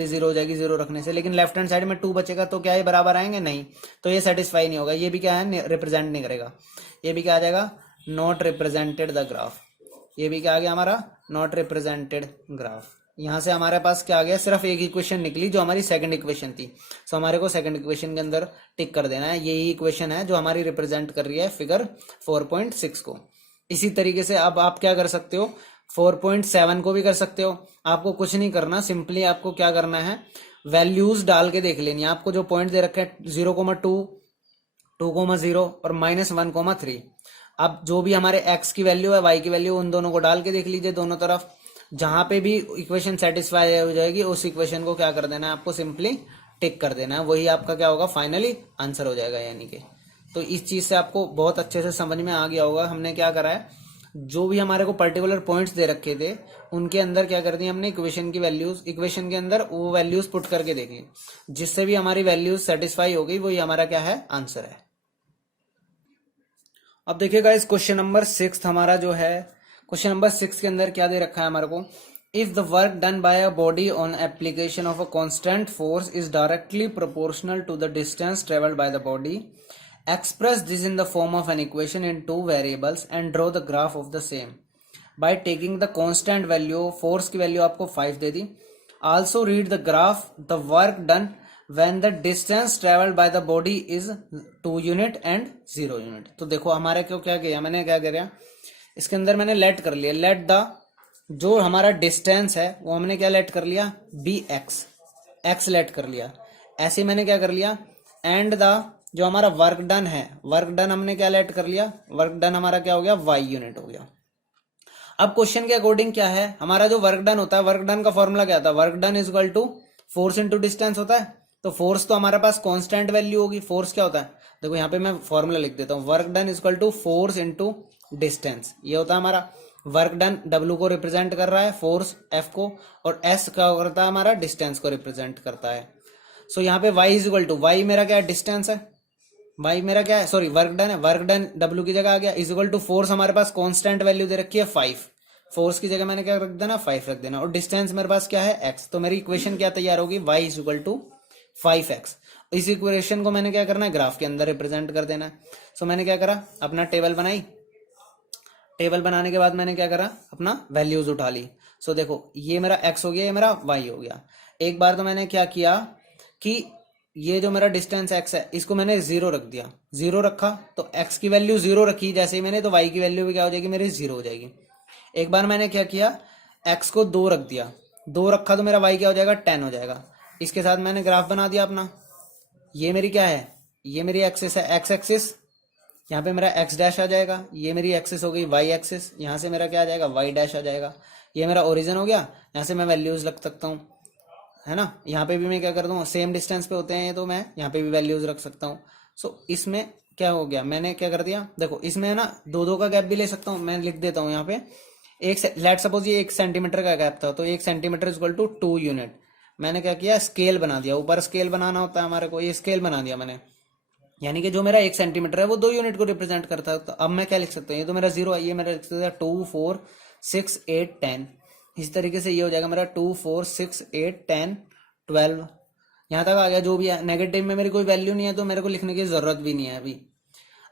0 हो जाएगी 0 रखने से, लेकिन लेफ्ट हैंड साइड में 2 बचेगा, तो क्या ये बराबर आएंगे, नहीं, तो ये सेटिस्फाई नहीं होगा, ये भी क्या है रिप्रेजेंट नहीं करेगा, ये भी क्या आ जाएगा, नॉट रिप्रेजेंटेड द ग्राफ, ये भी क्या आ गया हमारा, नॉट रिप्रेजेंटेड ग्राफ। यहां से हमारे पास क्या आ गया, सिर्फ एक इक्वेशन निकली जो हमारी सेकंड इक्वेशन थी, सो हमारे को सेकंड इक्वेशन के अंदर टिक कर देना है, यही इक्वेशन है जो हमारी रिप्रेजेंट कर रही है फिगर 4.6 को। इसी तरीके से अब आप क्या कर सकते हो, 4.7 को भी कर सकते हो। आपको कुछ नहीं करना, सिंपली आपको क्या करना है, वैल्यूज डाल के देख लेनी है। आपको जो पॉइंट दे रखे हैं 0,2, 2,0 और -1,3, अब जो भी हमारे x की वैल्यू है, y की वैल्यू, उन दोनों को डाल के देख लीजिए दोनों तरफ। जहां पे भी इक्वेशन सेटिस्फाई हो जाएगी उस इक्वेशन को क्या कर देना है, आपको सिंपली टिक कर देना है, वही आपका क्या होगा, फाइनली आंसर हो जाएगा। यानी कि तो इस चीज से आपको बहुत अच्छे से समझ में आ गया होगा हमने क्या करा है, जो भी हमारे को पर्टिकुलर पॉइंट्स दे रखे थे उनके अंदर क्या कर दी हमने, इक्वेशन की वैल्यूज, इक्वेशन के अंदर वो वैल्यूज पुट करके देखी, जिससे भी हमारी वैल्यूज सेटिस्फाई हो गई, वही हमारा क्या है, आंसर है। अब देखिएगा इस क्वेश्चन नंबर 6 हमारा जो है, क्वेश्चन नंबर 6 के अंदर क्या दे रखा है हमारे को, if the work done by a body on application of a constant force is directly proportional to the distance travelled by the body, express this in the form of an equation in 2 variables and draw the graph of the same by taking the constant value, force की value आपको 5 दे दी। Also read the graph the work done when the distance traveled by the body is 2 unit and 0 unit। तो देखो हमारे को क्या किया, मैंने क्या किया, इसके अंदर मैंने लेट कर लिया, लेट द जो हमारा डिस्टेंस है वो हमने क्या लेट कर लिया, x लेट कर लिया। ऐसे मैंने क्या कर लिया, एंड द जो हमारा वर्क डन है, वर्क डन हमने क्या लेट कर लिया, वर्क डन हमारा क्या हो गया, y यूनिट हो गया। अब क्वेश्चन के अकॉर्डिंग क्या है, हमारा जो वर्क डन होता है, वर्क डन का फॉर्मूला क्या था, work done is equal to force into distance होता है। तो फोर्स तो हमारे पास कांस्टेंट वैल्यू होगी, फोर्स क्या होता है, देखो यहाँ पे मैं फॉर्मूला लिख देता हूँ, work done is equal to force into distance, ये होता है हमारा वर्क डन। W को रिप्रेजेंट कर रहा है, फोर्स F को, और S क्या करता है हमारा, डिस्टेंस को रिप्रेजेंट करता है। सो यहाँ पे y is equal to, y मेरा क्या है, डिस्टेंस है, y मेरा क्या है, सॉरी वर्क डन है, वर्क डन W की जगह आ गया, इज इक्वल टू फोर्स हमारे पास कांस्टेंट वैल्यू दे रखी है 5, फोर्स की जगह मैंने क्या रख देना, 5 रख देना, और डिस्टेंस मेरे पास क्या है, x। तो मेरी इक्वेशन क्या तैयार होगी, y is equal to 5x। इस इक्वेशन को मैंने क्या करना है, ग्राफ के अंदर रिप्रेजेंट कर देना है। सो मैंने क्या करा, अपना टेबल बनाई, टेबल बनाने के बाद मैंने क्या करा, अपना वैल्यूज उठा ली। सो देखो ये मेरा x हो गया, ये मेरा y हो गया। एक बार तो मैंने क्या किया कि ये जो मेरा डिस्टेंस x है इसको मैंने 0 रख दिया, 0 रखा तो x की वैल्यू 0 रखी जैसे ही मैंने, तो y की वैल्यू भी क्या हो जाएगी, मेरी 0 हो जाएगी। एक बार मैंने क्या किया, x को 2 रख दिया, 2 रखा तो मेरा y क्या हो जाएगा, 10 हो जाएगा। इसके साथ मैंने ग्राफ बना दिया अपना, ये मेरी क्या है, ये मेरी एक्सिस है, x एक्सिस, यहाँ पे मेरा x डैश आ जाएगा, ये मेरी एक्सिस हो गई y एक्सिस, यहाँ से मेरा क्या आ जाएगा, y डैश आ जाएगा। ये मेरा ओरिजिन हो गया, यहाँ से मैं वैल्यूज रख सकता हूँ, है ना। यहाँ पे भी मैं क्या कर दूँ, सेम डिस्टेंस पे होते हैं ये, तो मैं यहाँ पे भी वैल्यूज रख सकता हूँ। सो इसमें क्या हो गया, मैंने क्या कर दिया, देखो इसमें ना 2 2 का गैप भी ले सकता हूँ, मैं लिख देता हूँ यहाँ पे लेट सपोज ये 1 सेंटीमीटर का गैप था, तो 1 सेंटीमीटर इक्वल टू 2 यूनिट। मैंने क्या किया, स्केल बना दिया, ऊपर स्केल बनाना होता है हमारे को, ये स्केल बना दिया मैंने, यानी कि जो मेरा 1 सेंटीमीटर है वो 2 यूनिट को रिप्रेजेंट करता है। तो अब मैं क्या लिख सकता हूँ, ये तो मेरा 0 है, ये मेरा लिख सकता है 2 4 6 8 10। इस तरीके से ये हो जाएगा मेरा 2 4 6 8 10 12। यहाँ तक आ गया। जो भी है नेगेटिव में मेरी कोई वैल्यू नहीं है तो मेरे को लिखने की जरूरत भी नहीं है अभी।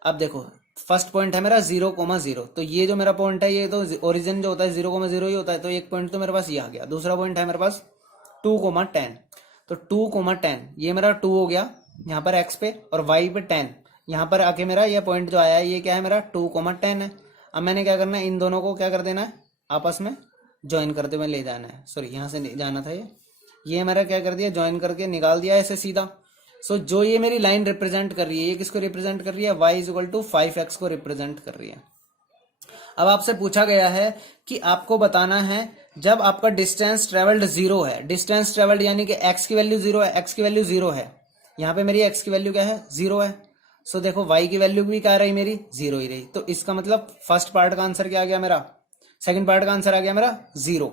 अब देखो फर्स्ट पॉइंट है मेरा 0,0, तो ये जो मेरा पॉइंट है ये तो ओरिजिन जो होता है 0,0 ही होता है, तो एक पॉइंट तो मेरे पास ये आ गया। दूसरा पॉइंट है मेरे पास 2,10, तो 2,10 ये मेरा 2 हो गया यहाँ पर x पे, और y पे 10 यहाँ पर आके मेरा ये पॉइंट जो आया है ये क्या है, मेरा 2,10 है। अब मैंने क्या करना है, इन दोनों को क्या कर देना है, आपस में ज्वाइन करते हुए ले जाना है। सॉरी यहाँ से जाना था, ये मेरा क्या कर दिया, ज्वाइन करके निकाल दिया ऐसे सीधा। सो जो ये मेरी लाइन रिप्रेजेंट कर रही है, ये किसको रिप्रेजेंट कर रही है, y इक्वल टू 5x को रिप्रेजेंट कर रही है। अब आपसे पूछा गया है कि आपको बताना है जब आपका डिस्टेंस ट्रेवल्ड 0 है, डिस्टेंस ट्रेवल्ड यानी कि x की वैल्यू 0 है, x की वैल्यू 0 है, यहाँ पे मेरी x की वैल्यू क्या है, 0 है। सो देखो y की वैल्यू भी क्या रही, मेरी 0 ही रही। तो इसका मतलब फर्स्ट पार्ट का आंसर क्या आ गया मेरा, सेकंड पार्ट का आंसर आ गया मेरा 0।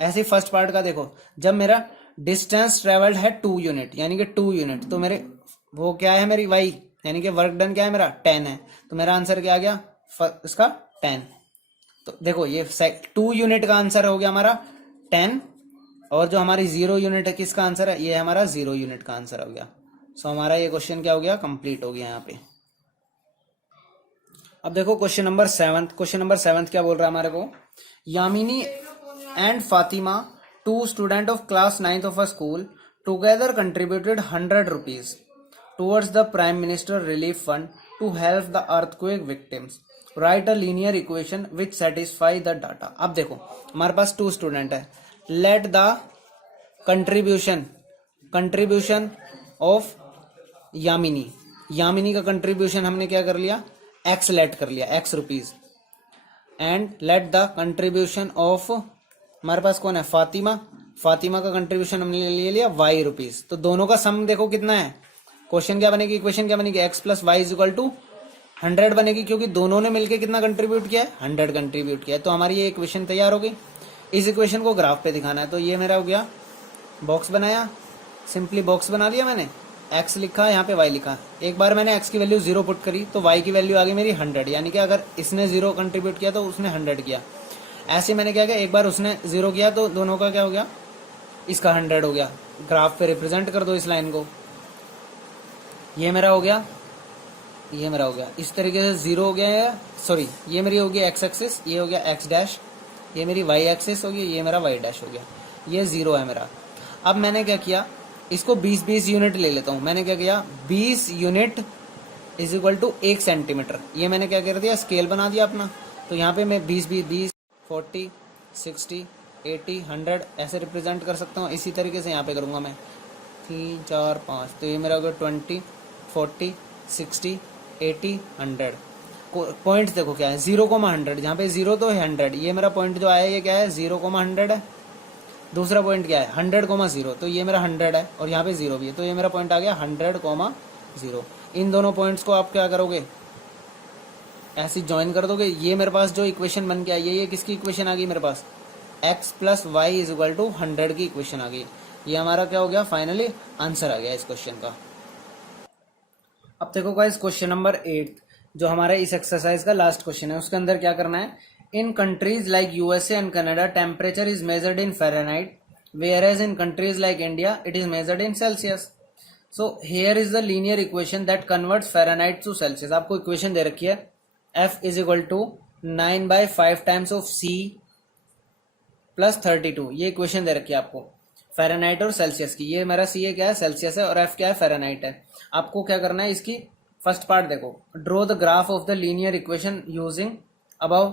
ऐसे ही फर्स्ट पार्ट का देखो, जब मेरा डिस्टेंस ट्रेवल्ड है 2 यूनिट यानी कि 2 यूनिट, तो मेरे वो क्या है, मेरी y यानी कि वर्क डन क्या है मेरा 10 है, तो मेरा आंसर क्या आ गया इसका 10। तो देखो ये 2 यूनिट का आंसर हो गया हमारा 10, और जो हमारी 0 यूनिट है किसका आंसर है, ये हमारा 0 यूनिट का आंसर हो गया। सो हमारा ये क्वेश्चन क्या हो गया, कंप्लीट हो गया यहाँ पे। अब देखो क्वेश्चन नंबर 7 क्या बोल रहा है हमारे को, Yamini and Fatima, 2 student of class 9th of a school, together contributed 100 rupees towards the prime minister relief fund to help the earthquake victims. Write a linear equation which satisfy the data. अब देखो हमारे पास 2 स्टूडेंट है, let the contribution of Yamini का contribution हमने क्या कर लिया, x लेट कर लिया, x rupees, and let the contribution of हमारे पास कौन है, फातिमा का कंट्रीब्यूशन हमने ले लिया y रुपीज। तो दोनों का सम देखो कितना है, क्वेश्चन क्या बनेगी, इक्वेशन क्या बनेगी, x plus y is equal to 100 बनेगी, क्योंकि दोनों ने मिलकर कितना कंट्रीब्यूट किया है, 100 कंट्रीब्यूट किया है। तो हमारी ये इक्वेशन तैयार हो गई। इस इक्वेशन को ग्राफ पे दिखाना है, तो ये मेरा हो गया, बॉक्स बनाया, सिंपली बॉक्स बना लिया मैंने, x लिखा यहाँ पे y लिखा। एक बार मैंने x की वैल्यू 0 पुट करी तो y की वैल्यू आ गई मेरी 100, यानी कि अगर इसने 0 कंट्रीब्यूट किया तो उसने 100 किया। ऐसे मैंने क्या किया, एक बार उसने 0 किया तो दोनों का क्या हो गया, इसका 100 हो गया। ग्राफ पे रिप्रेजेंट कर दो इस लाइन को, ये मेरा हो गया, ये मेरा हो गया, इस तरीके से 0 हो गया है। सॉरी ये मेरी हो गई x एक्सिस, ये हो गया x डैश, ये मेरी y एक्सिस होगी, ये मेरा y डैश हो गया, ये 0 है मेरा। अब मैंने क्या किया, इसको 20 यूनिट ले लेता हूँ। मैंने क्या किया, 20 unit is equal to 1 centimetre, ये मैंने क्या कर दिया, स्केल बना दिया अपना। तो यहाँ पे मैं 20 40 60 80 100 ऐसे रिप्रेजेंट कर सकता हूँ। इसी तरीके से यहाँ पे करूँगा मैं 3 4 5, तो ये मेरा होगा 20 40 60 80 100। पॉइंट्स देखो क्या है, 0,100, यहाँ पे 0 तो है 100, ये मेरा पॉइंट जो आया ये क्या है, 0,100 है। दूसरा पॉइंट क्या है, 100,0, तो ये मेरा 100 है, और यहाँ पे 0 भी है, तो ये मेरा पॉइंट आ गया 100,0। इन दोनों पॉइंट्स को आप क्या करोगे, ऐसे ज्वाइन कर दोगे। ये मेरे पास जो इक्वेशन बन के आई है, ये किसकी इक्वेशन आ गई मेरे पास, x plus y is equal to 100 की इक्वेशन आ गई। ये हमारा क्या हो गया, फाइनली आंसर आ गया इस क्वेश्चन का। अब देखो गाइस क्वेश्चन नंबर 8 जो हमारे इस एक्सरसाइज का लास्ट क्वेश्चन है, उसके अंदर क्या करना है, in countries like USA and Canada temperature is measured in Fahrenheit whereas in countries like India it is measured in Celsius. So here is the linear equation that converts Fahrenheit to Celsius. आपको equation दे रखी है F is equal to 9/5 times of C plus 32, ये equation दे रखी है आपको Fahrenheit और सेल्सियस की। ये मेरा C है क्या है, सेल्सियस है, और F क्या है, फ़ारेनहाइट है। आपको क्या करना है, इसकी फर्स्ट पार्ट देखो, draw the graph of the linear equation using above.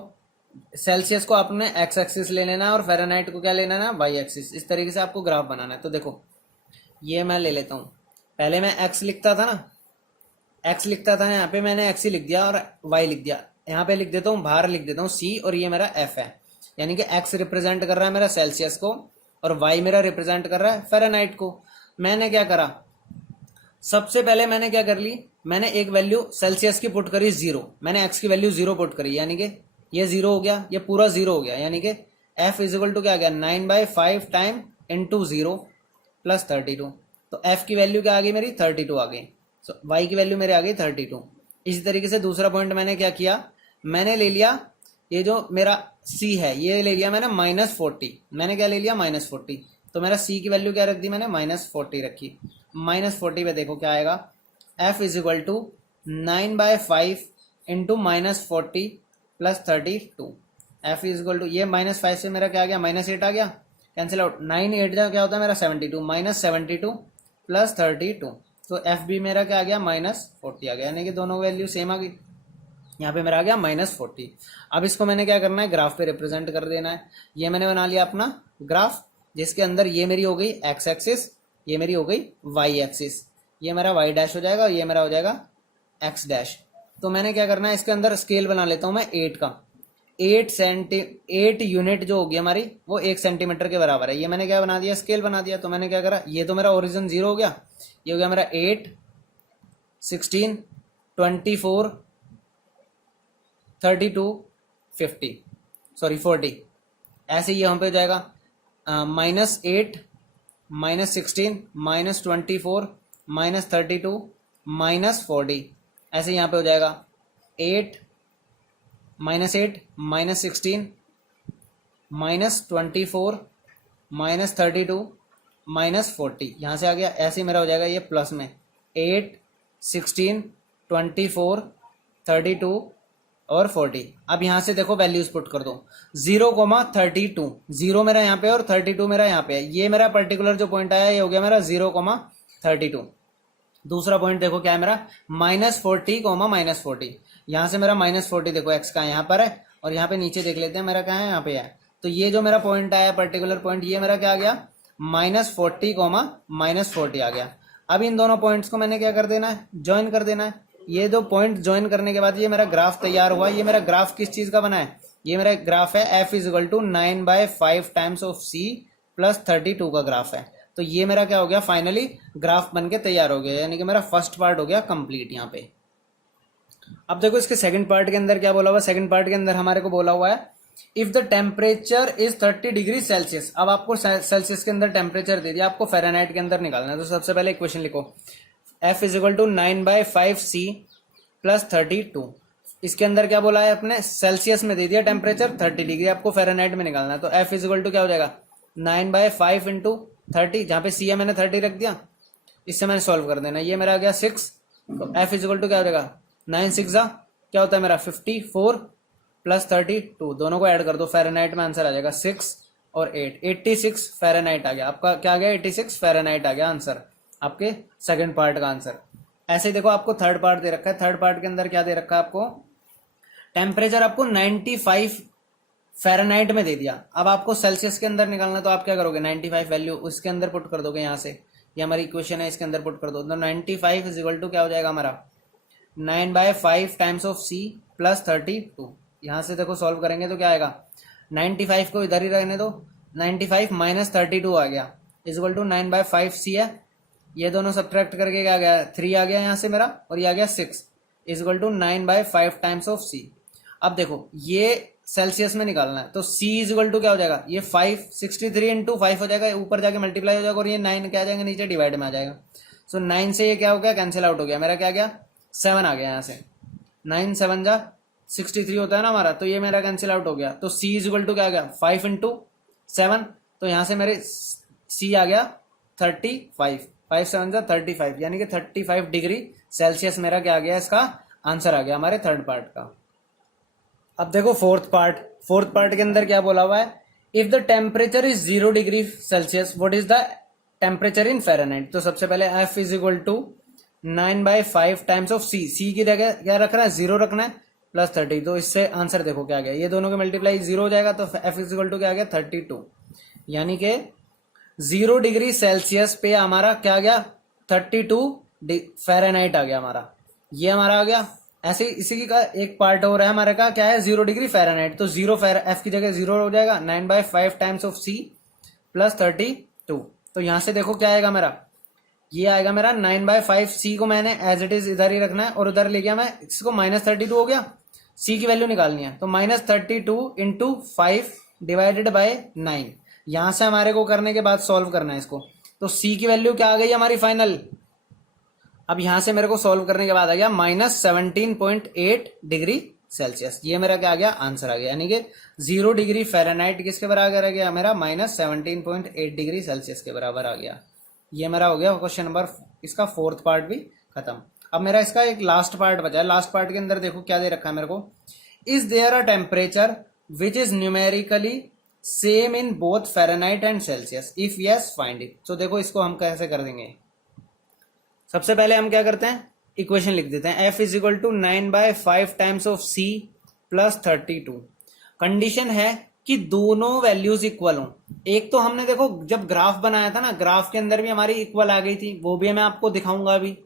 Celsius को आपने एक्स एक्सिस ले लेना है और फ़ारेनहाइट को क्या लेना है, वाई एक्सिस। इस तरीके से आपको ग्राफ बनाना है। तो देखो ये मैं ले लेता हूँ, पहले मैं एक्स लिखता था ना, एक्स लिखता था, यहाँ पे मैंने एक्स ही लिख दिया और वाई लिख दिया। यहाँ पे लिख देता हूँ, बाहर लिख देता हूँ सी, और ये मेरा एफ है, यानी कि एक्स रिप्रेजेंट कर रहा है मेरा सेल्सियस को और वाई मेरा रिप्रेजेंट कर रहा है फ़ारेनहाइट को। मैंने क्या करा, सबसे पहले मैंने क्या कर ली, मैंने एक वैल्यू सेल्सियस की पुट करी 0, मैंने एक्स की वैल्यू 0 पुट करी, यानी कि ये 0 हो गया, ये पूरा 0 हो गया, यानी कि f इज इक्वल टू क्या आ गया 9/5 टाइम इंटू 0 प्लस 32। तो f की वैल्यू क्या आ गई मेरी 32 आ गई। सो y की वैल्यू मेरे आ गई 32। इसी तरीके से दूसरा पॉइंट मैंने क्या किया, मैंने ले लिया ये जो मेरा c है ये ले लिया मैंने -40। मैंने क्या ले लिया -40, तो मेरा c की वैल्यू क्या रख दी मैंने -40 रखी। -40 पे देखो क्या आएगा, f is equal to 9/5 into -40 plus 32। f is equal to ये -5 से मेरा क्या आ गया -8 आ गया, कैंसिल आउट, 9 8 जा क्या होता है मेरा 72, -72 प्लस 32। तो f भी मेरा क्या आ गया -40 आ गया, यानी कि दोनों वैल्यू सेम आ गई। यहाँ पे मेरा आ गया -40। अब इसको मैंने क्या करना है, ग्राफ पे रिप्रेजेंट कर देना है। ये मैंने बना लिया अपना ग्राफ, जिसके अंदर ये मेरी हो गई x एक्सिस, ये मेरी हो गई y एक्सिस, ये मेरा y डैश हो जाएगा, ये मेरा हो जाएगा x डैश। तो मैंने क्या करना है, इसके अंदर स्केल बना लेता हूँ मैं 8 का। 8 यूनिट जो होगी हमारी वो 1 सेंटीमीटर के बराबर है। ये मैंने क्या बना दिया, स्केल बना दिया। तो मैंने क्या करा, ये तो मेरा ओरिजिन 0 हो गया, ये हो गया मेरा 8 16 24 32 50 सॉरी 40। ऐसे ही यहाँ पे हो जाएगा -8 -16 -24 -32 -40। ऐसे यहाँ पे हो जाएगा 8 -8 -16 -24 -32 -40। यहाँ से आ गया, ऐसे ही मेरा हो जाएगा ये प्लस में 8 16 24 32 और 40। अब यहाँ से देखो वैल्यूज पुट कर दो, 0,32, 0 मेरा यहाँ पे और 32 मेरा यहाँ पे है। ये मेरा पर्टिकुलर जो पॉइंट आया ये हो गया मेरा 0,32। दूसरा पॉइंट देखो क्या है मेरा -40, -40। यहाँ से मेरा -40 देखो x का यहाँ पर है, और यहाँ पे नीचे देख लेते हैं मेरा क्या है, यहाँ पे है। तो ये जो मेरा पॉइंट आया पर्टिकुलर पॉइंट, ये मेरा क्या आ गया -40, -40 आ गया। अब इन दोनों पॉइंट्स को मैंने क्या कर देना है, ज्वाइन कर देना है। ये दो पॉइंट ज्वाइन करने के बाद ये मेरा ग्राफ तैयार हुआ। ये मेरा ग्राफ किस चीज का बना है, ये मेरा ग्राफ है f is equal to 9/5 times of c plus 32 का ग्राफ है। तो ये मेरा क्या हो गया, फाइनली ग्राफ बन के तैयार हो गया, यानी कि मेरा फर्स्ट पार्ट हो गया कंप्लीट यहाँ पे। अब देखो इसके सेकंड पार्ट के अंदर क्या बोला हुआ, सेकंड पार्ट के अंदर हमारे को बोला हुआ है if the temperature is 30 degree Celsius. अब आपको सेल्सियस के अंदर टेम्परेचर दे दिया, आपको फ़ारेनहाइट के अंदर निकालना है। तो सबसे पहले इक्वेशन लिखो, f is equal to 9/5 c plus 32। इसके अंदर क्या बोला है अपने, सेल्सियस में दे दिया टेम्परेचर 30 डिग्री, आपको फ़ारेनहाइट में निकालना है। तो f इज इक्वल टू क्या हो जाएगा 9/5 इंटू 30, जहाँ पे c है मैंने 30 रख दिया, इससे मैंने सॉल्व कर देना। ये मेरा आ गया 6, तो f इज इक्वल टू क्या हो जाएगा 9 6 क्या होता है मेरा 54 प्लस 32, दोनों को ऐड कर दो, फ़ारेनहाइट में आंसर आ जाएगा 6 और 8, 86 फ़ारेनहाइट आ गया। आपका क्या आ गया 86 फ़ारेनहाइट आ गया आंसर, आपके सेकंड पार्ट का आंसर। ऐसे ही देखो आपको थर्ड पार्ट दे रखा है, थर्ड पार्ट के अंदर क्या दे रखा है आपको, टेम्परेचर आपको 95 फ़ारेनहाइट में दे दिया। अब आपको सेल्सियस के अंदर निकालना, तो आप क्या करोगे 95 वैल्यू उसके अंदर पुट कर दोगे, यहाँ से ये हमारी इक्वेशन है इसके अंदर पुट कर दो। तो 95 इज इक्वल टू क्या हो जाएगा हमारा 9/5 टाइम्स ऑफ c प्लस 32। यहाँ से देखो सॉल्व करेंगे तो क्या आएगा, 95 को इधर ही रहने दो, 95 माइनस 32 आ गया इज इक्वल टू 9/5 c है। ये दोनों सब्ट्रैक्ट करके क्या आ गया 3 आ गया यहाँ से मेरा, और ये आ गया 6 is equal to 9/5 times of c। अब देखो ये सेल्सियस में निकालना है, तो c इज इक्वल टू क्या हो जाएगा, ये 563 इंटू 5 हो जाएगा, ऊपर जाके मल्टीप्लाई हो जाएगा, और ये 9 क्या आ जाएगा नीचे डिवाइड में आ जाएगा। सो 9 से ये क्या हो गया कैंसिल आउट हो गया, मेरा क्या गया 7 आ गया यहाँ से, 9 7 जा 63 होता है ना हमारा, तो ये मेरा कैंसिल आउट हो गया। तो c इज इक्वल टू क्या आ गया 5 इंटू 7, तो यहाँ से मेरे c आ गया 35, 5 7 जा 35, यानी कि 35 डिग्री सेल्सियस मेरा क्या आ गया, इसका आंसर आ गया हमारे थर्ड पार्ट का। अब देखो फोर्थ पार्ट के अंदर क्या बोला हुआ है, if the temperature is 0 degree Celsius what is the temperature in Fahrenheit. तो सबसे पहले f is equal to 9/5 times of c, c की जगह क्या रखना है 0 रखना है प्लस 30। तो इससे आंसर देखो क्या आ गया, ये दोनों के मल्टीप्लाई 0 हो जाएगा, तो f इज इक्वल टू क्या आ गया 32, यानी कि 0 डिग्री सेल्सियस पे हमारा क्या आ गया 32 फ़ारेनहाइट आ गया हमारा, ये हमारा आ गया। ऐसे इसी का एक पार्ट हो रहा है हमारे का, क्या है 0 डिग्री फ़ारेनहाइट, तो f की जगह 0 हो जाएगा, 9/5 टाइम्स ऑफ c प्लस 32। तो यहाँ से देखो क्या आएगा मेरा, ये आएगा मेरा 9/5 c को मैंने एज इट इज इधर ही रखना है, और उधर ले गया मैं इसको -32 हो गया। सी की वैल्यू निकालनी है, तो -32 इंटू 5 डिवाइडेड बाय 9। यहां से हमारे को करने के बाद सॉल्व करना है इसको। तो सी की वैल्यू क्या आ गई हमारी फाइनल, अब यहां से मेरे को सॉल्व करने के बाद आ गया -17.8 डिग्री सेल्सियस। ये मेरा क्या आ गया, आंसर आ गया, यानी कि 0 डिग्री फ़ारेनहाइट किसके बराबर आ गया मेरा, -17.8 डिग्री सेल्सियस के बराबर आ गया। ये मेरा हो गया क्वेश्चन नंबर, इसका फोर्थ पार्ट भी खत्म। अब मेरा इसका एक लास्ट पार्ट बचा है। लास्ट पार्ट के अंदर देखो क्या दे रखा है मेरे को, is there a temperature which is numerically same in both Fahrenheit and Celsius, if yes find it. तो देखो इसको हम कैसे कर देंगे, सबसे पहले हम क्या करते हैं, इक्वेशन लिख देते हैं, F is equal to 9/5 times of C plus 32। Condition है कि दोनों वैल्यूज इक्वल हों। एक तो हमने देखो जब ग्राफ बनाया था ना, ग्राफ के अंदर भी हमारी इक्वल आ गई थी, वो भी मैं आपको दिखाऊंगा अभी।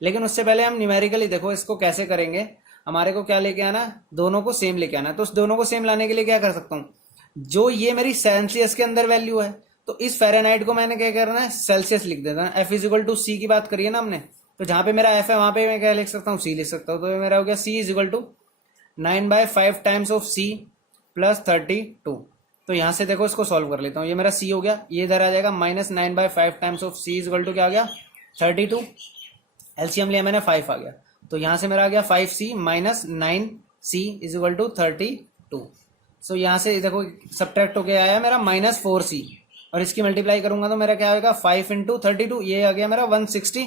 लेकिन उससे पहले हम न्यूमेरिकली देखो इसको कैसे करेंगे। हमारे को क्या लेके आना, दोनों को सेम लेके आना। तो उस दोनों को सेम लाने के लिए क्या कर सकता हूँ, जो ये मेरी सेल्सियस के अंदर वैल्यू है, तो इस फ़ारेनहाइट को मैंने क्या करना है, सेल्सियस लिख देना है। F इज इक्वल टू सी की बात करिए ना हमने, तो जहां पे मेरा F है वहां पे मैं क्या लिख सकता हूँ, C लिख सकता हूँ। तो मेरा हो गया C is equal to 9/5 times of C plus 32। तो यहां से देखो इसको सॉल्व कर लेता हूँ, ये मेरा C हो गया, ये इधर आ जाएगा -9/5 times of C is equal to क्या आ गया 32। एलसीएम लिया मैंने 5 आ गया, तो यहां से मेरा आ गया 5C minus 9C is equal to 32। So यहाँ से देखो सब्ट्रैक्ट होके आया मेरा -4C, और इसकी मल्टीप्लाई करूंगा तो मेरा क्या आएगा 5 इंटू 32, ये आ गया मेरा 160।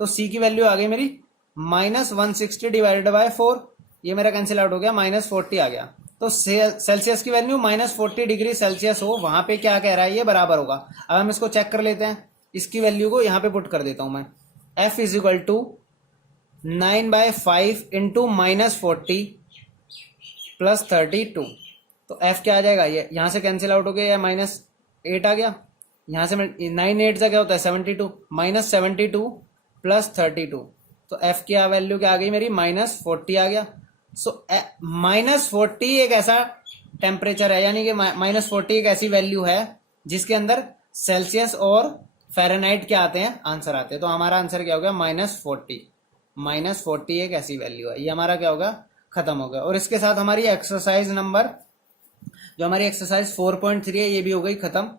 तो C की वैल्यू आ गई मेरी -160 डिवाइडेड बाय 4, ये मेरा कैंसिल आउट हो गया, -40 आ गया। तो सेल्सियस की वैल्यू -40 डिग्री सेल्सियस हो, वहां पे क्या कह रहा है, ये बराबर होगा। अब हम इसको चेक कर लेते हैं, इसकी वैल्यू को यहाँ पे पुट कर देता हूं मैं। F is equal to 9/5 into -40 plus 32। तो F क्या आ जाएगा, ये यहाँ से कैंसिल आउट हो गया, या -8 आ गया, यहाँ से 9 8 का क्या होता है 72, -72 प्लस 32। तो F की वैल्यू क्या आ गई मेरी, -40 आ गया। सो -40 एक ऐसा टेम्परेचर है, यानी कि -40 एक ऐसी वैल्यू है जिसके अंदर सेल्सियस और फ़ारेनहाइट क्या आते हैं, आंसर आते हैं। तो हमारा आंसर क्या होगा, -40 एक ऐसी वैल्यू है। ये हमारा क्या होगा, खत्म हो गया। और इसके साथ हमारी एक्सरसाइज नंबर, जो हमारी एक्सरसाइज 4.3 है, ये भी हो गई खत्म।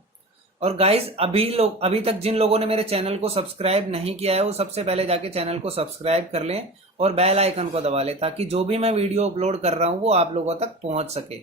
और गाइज अभी तक जिन लोगों ने मेरे चैनल को सब्सक्राइब नहीं किया है, वो सबसे पहले जाके चैनल को सब्सक्राइब कर लें और बेल आइकन को दबा लें, ताकि जो भी मैं वीडियो अपलोड कर रहा हूँ वो आप लोगों तक पहुंच सके।